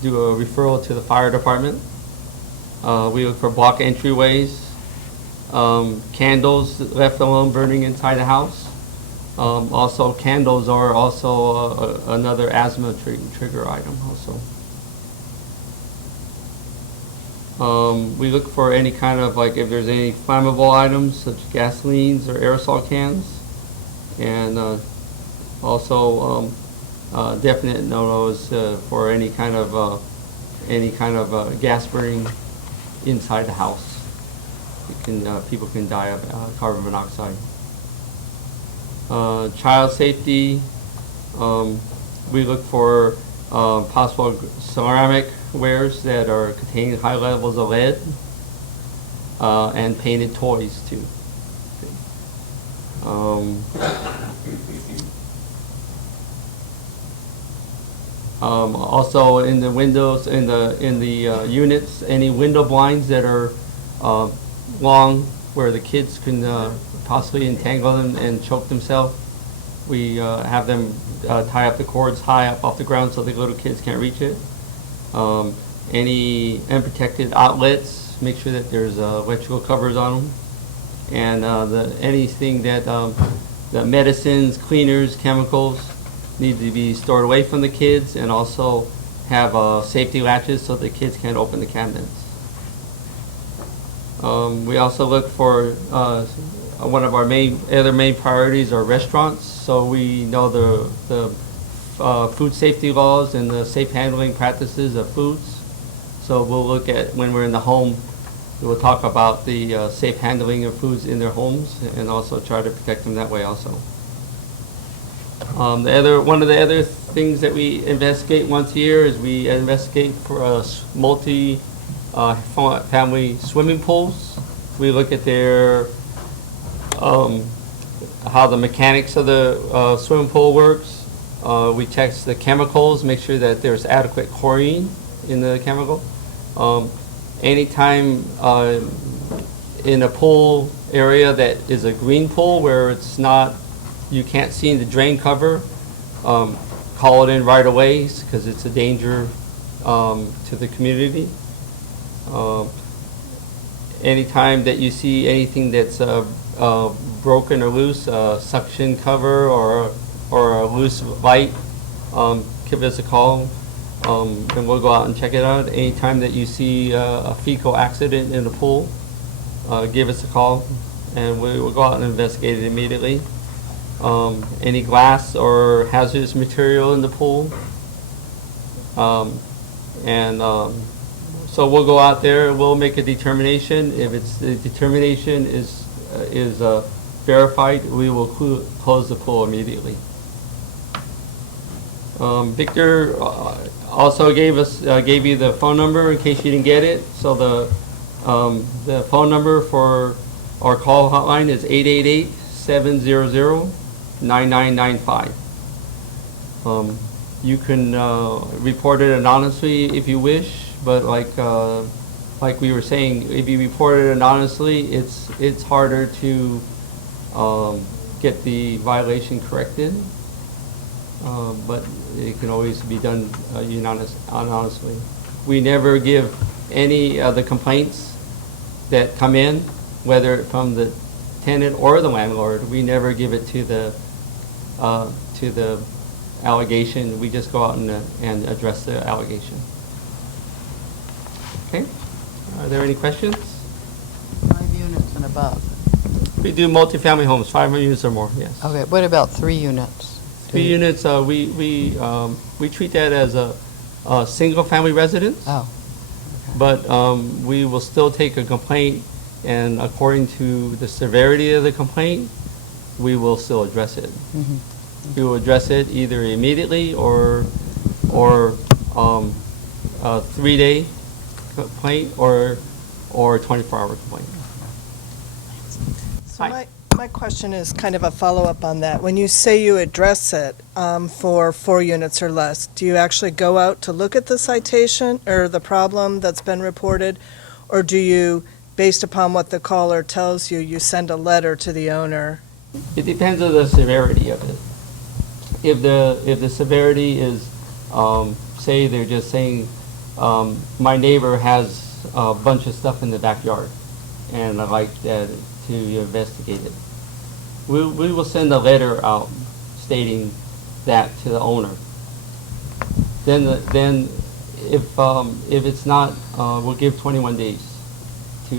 do a referral to the fire department. We look for block entryways, candles left alone burning inside the house. Also, candles are also another asthma trigger item also. We look for any kind of, like, if there's any flammable items such as gasolines or aerosol cans, and also definite no-nos for any kind of gas burning inside the house. People can die of carbon monoxide. child safety. We look for possible ceramic wares that are containing high levels of lead, and painted toys too. Also in the windows, in the units, any window blinds that are long, where the kids can possibly entangle them and choke themselves, we have them tie up the cords high up off the ground so the little kids can't reach it. Any unprotected outlets, make sure that there's electrical covers on them. And anything that the medicines, cleaners, chemicals need to be stored away from the kids, and also have safety latches so the kids can't open the cabinets. We also look for one of our other main priorities are restaurants. So we know the food safety laws and the safe handling practices of foods. So we'll look at, when we're in the home, we'll talk about the safe handling of foods in their homes, and also try to protect them that way also. One of the other things that we investigate once a year is we investigate for multi-family swimming pools. We look at their how the mechanics of the swimming pool works. We check the chemicals, make sure that there's adequate chlorine in the chemical. Anytime in a pool area that is a green pool where it's not, you can't see the drain cover, call it in right away, because it's a danger to the community. Anytime that you see anything that's broken or loose, suction cover or a loose light, give us a call, and we'll go out and check it out. Anytime that you see a fecal accident in the pool, give us a call, and we will go out and investigate it immediately. Any glass or hazardous material in the pool, so we'll go out there, we'll make a determination. If the determination is verified, we will close the pool immediately. Victor also gave you the phone number in case you didn't get it. So the phone number for our call hotline is 888-700-9995. You can report it anonymously if you wish, but like we were saying, if you report it anonymously, it's harder to get the violation corrected. But it can always be done anonymously. We never give any of the complaints that come in, whether from the tenant or the landlord. We never give it to the allegation. We just go out and address the allegation. Okay. Are there any questions? 5 units and above. We do multifamily homes, 5 units or more. Yes. Okay. What about 3 units? 3 units, we treat that as a single-family residence. Oh. But we will still take a complaint, and according to the severity of the complaint, we will still address it. Mm-hmm. We will address it either immediately or a 3-day complaint or 24-hour complaint. So my question is kind of a follow-up on that. When you say you address it for 4 units or less, do you actually go out to look at the citation or the problem that's been reported? Or do you, based upon what the caller tells you, you send a letter to the owner? It depends on the severity of it. If the severity is, say they're just saying, my neighbor has a bunch of stuff in the backyard, and I'd like to investigate it. We will send a letter out stating that to the owner. Then if it's not, we'll give 21 days to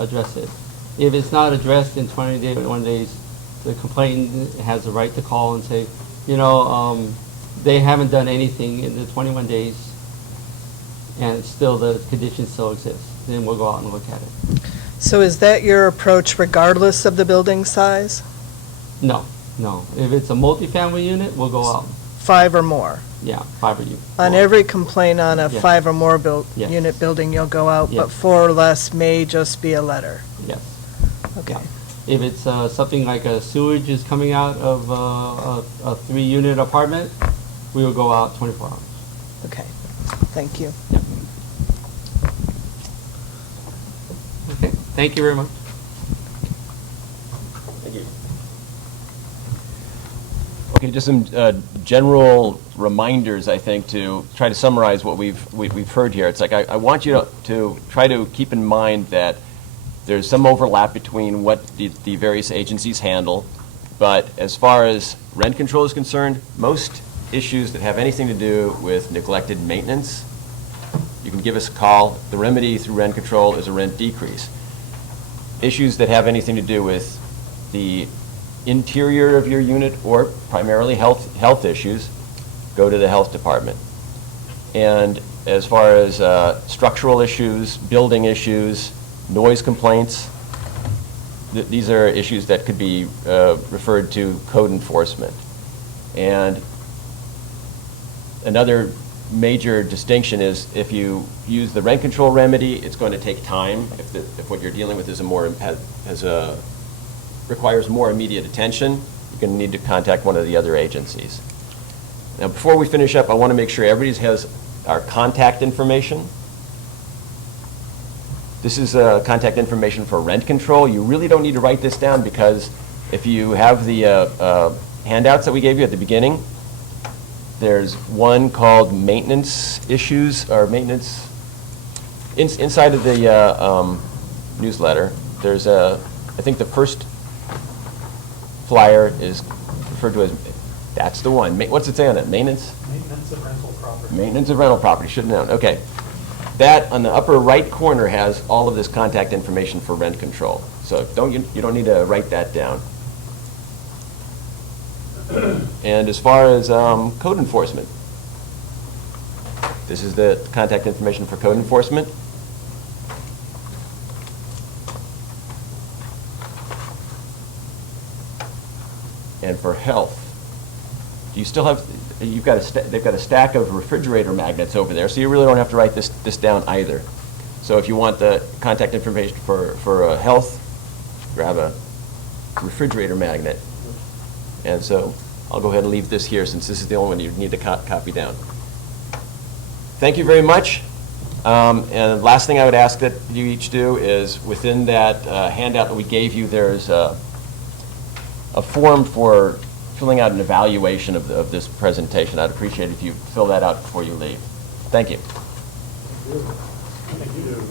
address it. If it's not addressed in 21 days, the complainant has the right to call and say, they haven't done anything in the 21 days, and still the condition still exists. Then we'll go out and look at it. So is that your approach regardless of the building size? No, No, if it's a multifamily unit, we'll go out. 5 or more? Yeah, 5 or you. On every complaint on a Yes. 5 or more Yes. unit building, you'll go out, but Yes. 4 or less may just be a letter? Yes. Okay. If it's something like a sewage is coming out of a 3-unit apartment, we will go out 24 hours. Okay, thank you. Okay, thank you very much. Thank you. Okay, just some general reminders, I think, to try to summarize what we've heard here. It's like I want you to try to keep in mind that there's some overlap between what the various agencies handle, but as far as rent control is concerned, most issues that have anything to do with neglected maintenance, you can give us a call. The remedy through rent control is a rent decrease. Issues that have anything to do with the interior of your unit or primarily health issues, go to the health department. And as far as structural issues, building issues, noise complaints, these are issues that could be referred to code enforcement. And another major distinction is if you use the rent control remedy, it's going to take time. If what you're dealing with is requires more immediate attention, you're going to need to contact one of the other agencies. Now, before we finish up, I want to make sure everybody has our contact information. This is contact information for rent control. You really don't need to write this down because if you have the handouts that we gave you at the beginning, there's one called maintenance issues or maintenance. Inside of the newsletter, there's I think the first flyer is referred to as, that's the one. What's it say on it? Maintenance? Maintenance of rental property. Maintenance of rental property, should have known. Okay. That on the upper right corner has all of this contact information for rent control. So you don't need to write that down. And as far as code enforcement, this is the contact information for code enforcement. And for health, do you still have, they've got a stack of refrigerator magnets over there, so you really don't have to write this down either. So if you want the contact information for health, grab a refrigerator magnet. And so I'll go ahead and leave this here since this is the only one you need to copy down. Thank you very much. And the last thing I would ask that you each do is within that handout that we gave you, there's a form for filling out an evaluation of this presentation. I'd appreciate it if you fill that out before you leave. Thank you. Thank you.